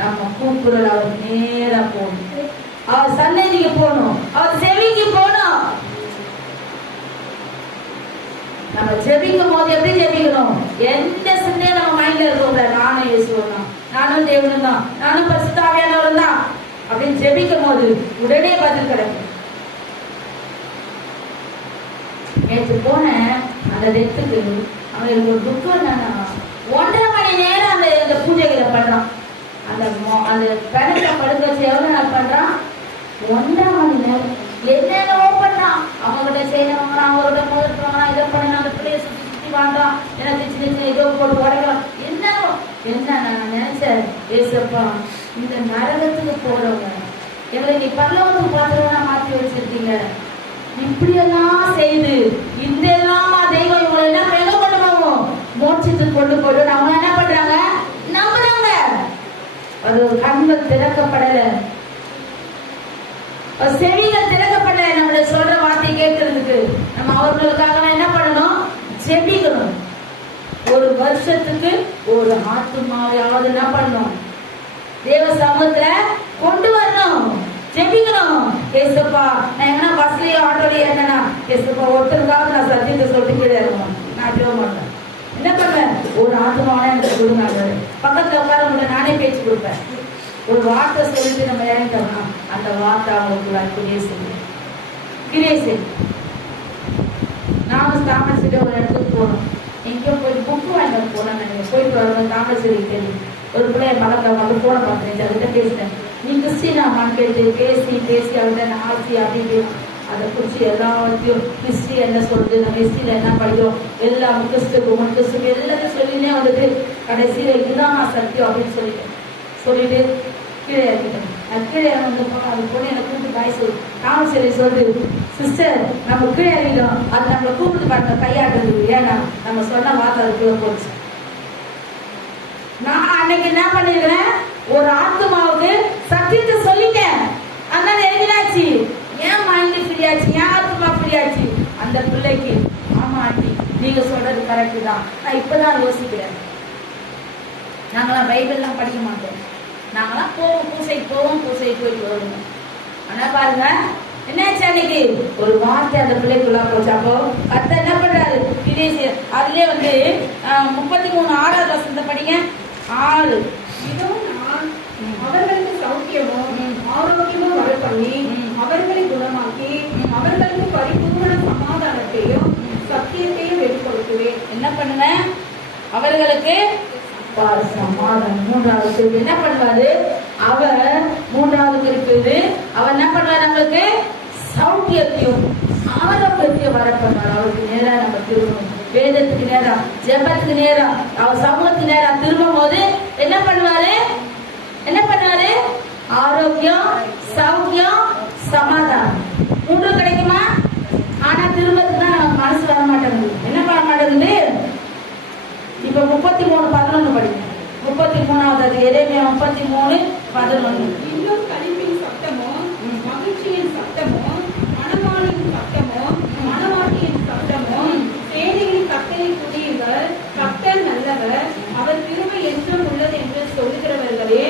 நம்ம கூப்பிடுற அவர் நேரா போகணும், அவர் சன்னதிக்கு போகணும், அவர் செவிக்கு போகணும். நம்ம ஜெபிக்கும் போது எப்படி ஜெபிக்கணும்? எந்த சிந்தையும் நம்ம மைண்ட்ல இருக்கோம்ல, நானும் இயேசுவும் தான், நானும் தேவனும் தான், நானும் பரிசுத்த ஆவியானவரும் தான் அப்படின்னு ஜெபிக்கும் போது உடனே பதில் கிடைக்கும். நேற்று போன அந்த இடத்துக்கு அவங்களுக்கு ஒரு துக்கம் என்னன்னா, 1.5 மணி நேரம் அந்த பூஜைகளை பண்றான். அந்த கணக்கை படுக்க வச்சு எவ்வளவு நாள் பண்றான்? 1.5 மணி நேரம் என்னென்னவோ பண்றான். அவங்ககிட்ட செய்ய வாங்குறான், அவங்ககிட்ட முதல் வாங்குறான், இதை பண்ண அந்த பிள்ளைய சுத்தி சுத்தி வாங்குறான், எனக்கு சின்ன சின்ன இதோ போட்டு உடைக்கலாம். என்ன நான் நினைச்சேன், ஏசப்பா இந்த நரகத்துக்கு போறவங்க எங்களை நீ பரலோகத்துக்கு பார்த்தவனா மாற்றி வச்சிருக்கீங்க, இப்படியெல்லாம் செய்து இந்த எல்லாம் தெய்வம் இவங்களை எல்லாம் எங்க கொண்டு போவோம்? மோட்சத்துக்கு கொண்டு போயிடும். அவங்க என்ன பண்றாங்க? நம்புறாங்க. அது ஒரு கண்கள் திறக்கப்படல, செவிகள் திறக்கப்படல. நம்மள சொல்ற வார்த்தை கேட்கறதுக்கு நம்ம அவர்களுக்காக என்ன பண்ணணும்? ஜெபிக்கணும். ஒரு வருஷத்துக்கு ஒரு ஆத்துமாவையாவது என்ன பண்ணணும்? தேவ சமூகத்துல கொண்டு வரணும், ஜெபிக்கணும். ஏசப்பா நான் எங்கன்னா பஸ்லயோ ஆட்டோலயோ ஏன்னா ஏசப்பா ஒருத்தருக்காக நான் சத்தியத்தை சொல்லிட்டு கீழே இருக்கணும். நான் ஜெப மாட்டேன். என்ன பண்ணுவேன்? ஒரு ஆத்மாவா எனக்கு கொடுங்க. பக்கத்துல உட்கார முடியல, நானே பேச்சு கொடுப்பேன். ஒரு வார்த்தை சொல்லிட்டு நம்ம இறங்கிட்டோம்னா அந்த வார்த்தை அவங்களுக்கு கிரியை செய்யும். நானும் தாமரசிட்ட ஒரு இடத்துக்கு போனோம். எங்கேயோ போய் புக்கு வாங்கிட்டு போனேன். நான் போயிட்டு வரணும். தாமரசிக்கு தெரியும். ஒரு பிள்ளைய பழக்கம் வந்து போன பார்த்துருந்தேன். அவர்கிட்ட பேசினேன். நீ கிறிஸ்டினாமான்னு கேட்டு பேசி அவர்கிட்ட நான் ஆசி அப்படி அதை குறித்து எல்லாத்தையும் ஹிஸ்டரி என்ன சொல்றது, நம்ம ஹிஸ்டரியில என்ன படிக்கிறோம், எல்லா முக்கியஸ்துக்கும் எல்லாத்தையும் சொல்லினே வந்துட்டு கடைசியில இதுதான் நான் சத்தியம் அப்படின்னு சொல்லிட்டு கீழே இறங்கிட்டேன். அது கீழே இறங்கிப்போ அது பொண்ணு என்னை கூப்பிட்டு பாய் சொல்லு. நானும் சரி சொல்லிட்டு, சிஸ்டர் நம்ம கீழே இறங்கிட்டோம், அது நம்மளை கூப்பிட்டு பாருங்க கையாட்டுறது. ஏன்னா நம்ம சொன்ன வார்த்தை அதுக்குள்ள போச்சு. நான் அன்னைக்கு என்ன பண்ணிருக்கிறேன், ஒரு ஆத்மாவுக்கு சத்தியத்தை சொல்லிட்டேன். அதனால என்னாச்சு, ஏன் மைண்ட் ஃப்ரீ ஆச்சு, ஏன் ஆத்மா ஃப்ரீ ஆச்சு. அந்த பிள்ளைக்கு ஆமா ஆண்டி நீங்க சொல்றது கரெக்டு தான், நான் இப்பதான் யோசிக்கிறேன். நாங்களாம் பைபிள்லாம் படிக்க மாட்டோம், நாங்களாம் போவோம் பூசைக்கு போயிட்டு வருவோம். ஆனா பாருங்க என்னாச்சு, அன்னைக்கு ஒரு வார்த்தை அந்த பிள்ளைக்குள்ள போச்சு. அப்போ அத்தை என்ன பண்றாரு, அதுலயே 33 வசனத்தை படிங்க. 6 இதோ நான் அவர்களுக்கு சௌக்கியமும் ஆரோக்கியமும் வர பண்ணி அவர்களை குணமாக்கி அவர்களுக்கு பரிபூர்ண சமாதானத்தையும் சத்தியத்தையும் வெளிப்படுத்துவேன். என்ன பண்ணுவேன், அவர்களுக்கு சமாதானம். 3வது என்ன பண்ணுவாரு, அவர் 3வது இருக்குது, அவர் என்ன பண்ணுவார், நம்மளுக்கு சௌக்கியத்தையும் ஆரோக்கியத்தையும் வர பண்ணுவார். அவருக்கு நேரம் நம்ம திரும்பணும், வேதத்துக்கு நேரம், ஜெபத்துக்கு நேரம், அவர் சமூகத்துக்கு நேரம் திரும்பும் போது என்ன பண்ணுவாரு, ஆரோக்கியம், சௌக்கியம், சமாதானம் 3 கிடைக்குமா. ஆனா திரும்பத்துக்கு தான் நமக்கு மனசு வர மாட்டேங்குது. என்ன பண்ண மாட்டேங்குது, இப்ப 33:11 படிங்க. 33வது எரேமியா 33:11. இன்னும் களிப்பின் சத்தமும் மகிழ்ச்சியின் சத்தமும் மணவாளியின் சத்தமும் மணவாட்டியின் சத்தமும் சேனைகளின் கர்த்தரை துதியுங்கள், கர்த்தர் நல்லவர், அவர் கிருபை என்றும் உள்ளது என்று சொல்லுகிறவர்களே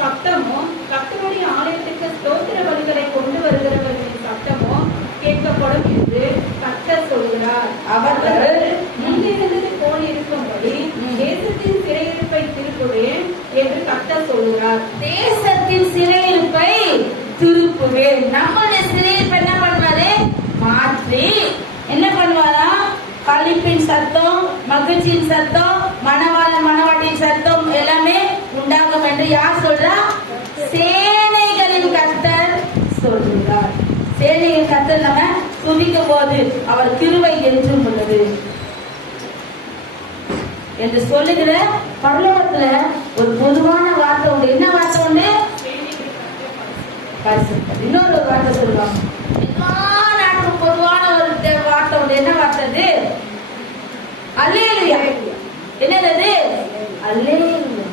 சத்தமும் கர்த்தருடைய ஆலயத்துக்கு ஸ்தோத்திர பலிகளை கொண்டு வருகிறவர்களின் சத்தமும் கேட்கப்படும் என்று கர்த்தர் சொல்கிறார். அவர்கள் முன்னிருந்தது போல் இருக்கும்படி தேசத்தின் சிறையிருப்பை திருப்புவேன் என்று கர்த்தர் சொல்கிறார். தேசத்தின் சிறையிருப்பை திருப்புவேன். நம்மளுடைய சிறையிருப்பை என்ன பண்ணுவாரு, மாற்றி என்ன பண்ணுவாரா, களிப்பின் சத்தம், மகிழ்ச்சியின் சத்தம், மணவாட்டியின் சத்தம் எல்லாமே உண்டாகும் என்று யார் சொல்றா, சேனைகளின் கர்த்தர் சொல்கிறார். சேனைகளின் கர்த்தர் நம்ம துதிக்கும் போது அவர் கிருபை என்றும் உள்ளது என்று சொல்லுகிற பரலோகத்துல ஒரு பொதுவான வார்த்தை உண்டு. என்ன வார்த்தை உண்டு, பரிசுத்தம். இன்னொரு வார்த்தை சொல்லுவாங்க, எல்லா நாட்டுக்கும் பொதுவான ஒரு வார்த்தை உண்டு. என்ன வார்த்தை அது, அல்லேலூயா. என்னது, அல்லேலூயா.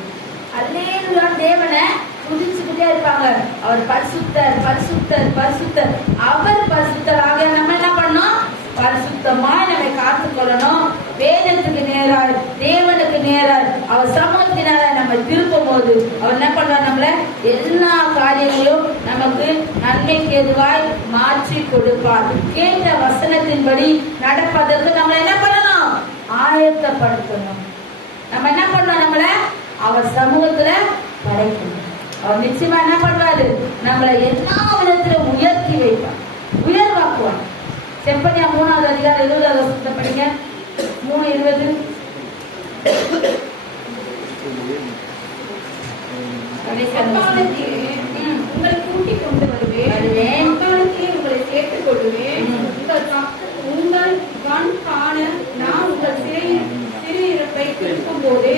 அல்லேலூயா. தேவனை துதிச்சுக்கிட்டே இருப்பாங்க. அவர் பரிசுத்தர், பரிசுத்தர், பரிசுத்தர். அவர் பரிசுத்தர் ஆக நம்ம என்ன பண்ணோம், பரிசுத்தமாய் நம்மை காத்துக்கொள்ளணும். வேதத்துக்கு நேராய், தேவனுக்கு நேராய், அவர் சமூகத்தினால நம்ம திருப்பும் போது அவர் என்ன பண்ணுவார், நம்மள எல்லா காரியங்களையும் நமக்கு நன்மைக்கு எதுவாய் மாற்றி கொடுப்பார். கேட்ட வசனத்தின்படி நடப்பதற்கு நம்ம என்ன பண்ணணும், ஆயத்தப்படுத்தணும். நம்ம என்ன பண்ணணும், நம்மள அவர் சமூகத்துல படைக்கணும். அவர் நிச்சயமா என்ன பண்ணுவாரு, நம்மளை எல்லா விதத்திலும் உயர்த்தி வைப்பார், உயர்வாக்குவார். செப்பனியா 3வது அதிகாரம் 20வது வசனத்தை படிங்க. 3:20. உங்களை கூட்டிக் கொண்டு வருவேன், உங்களை சேர்த்துக் கொள்வேன். உங்கள் கண் காண நான் உங்கள் சிறையிருப்பை திருப்பும் போது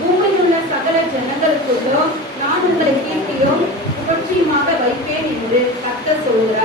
பூமியில் உள்ள சகல ஜனங்களுக்குள்ளும் நான் உங்களை கீர்த்தியும் புகழ்ச்சியுமாக வைப்பேன் என்று கர்த்தர் சொல்கிறார்.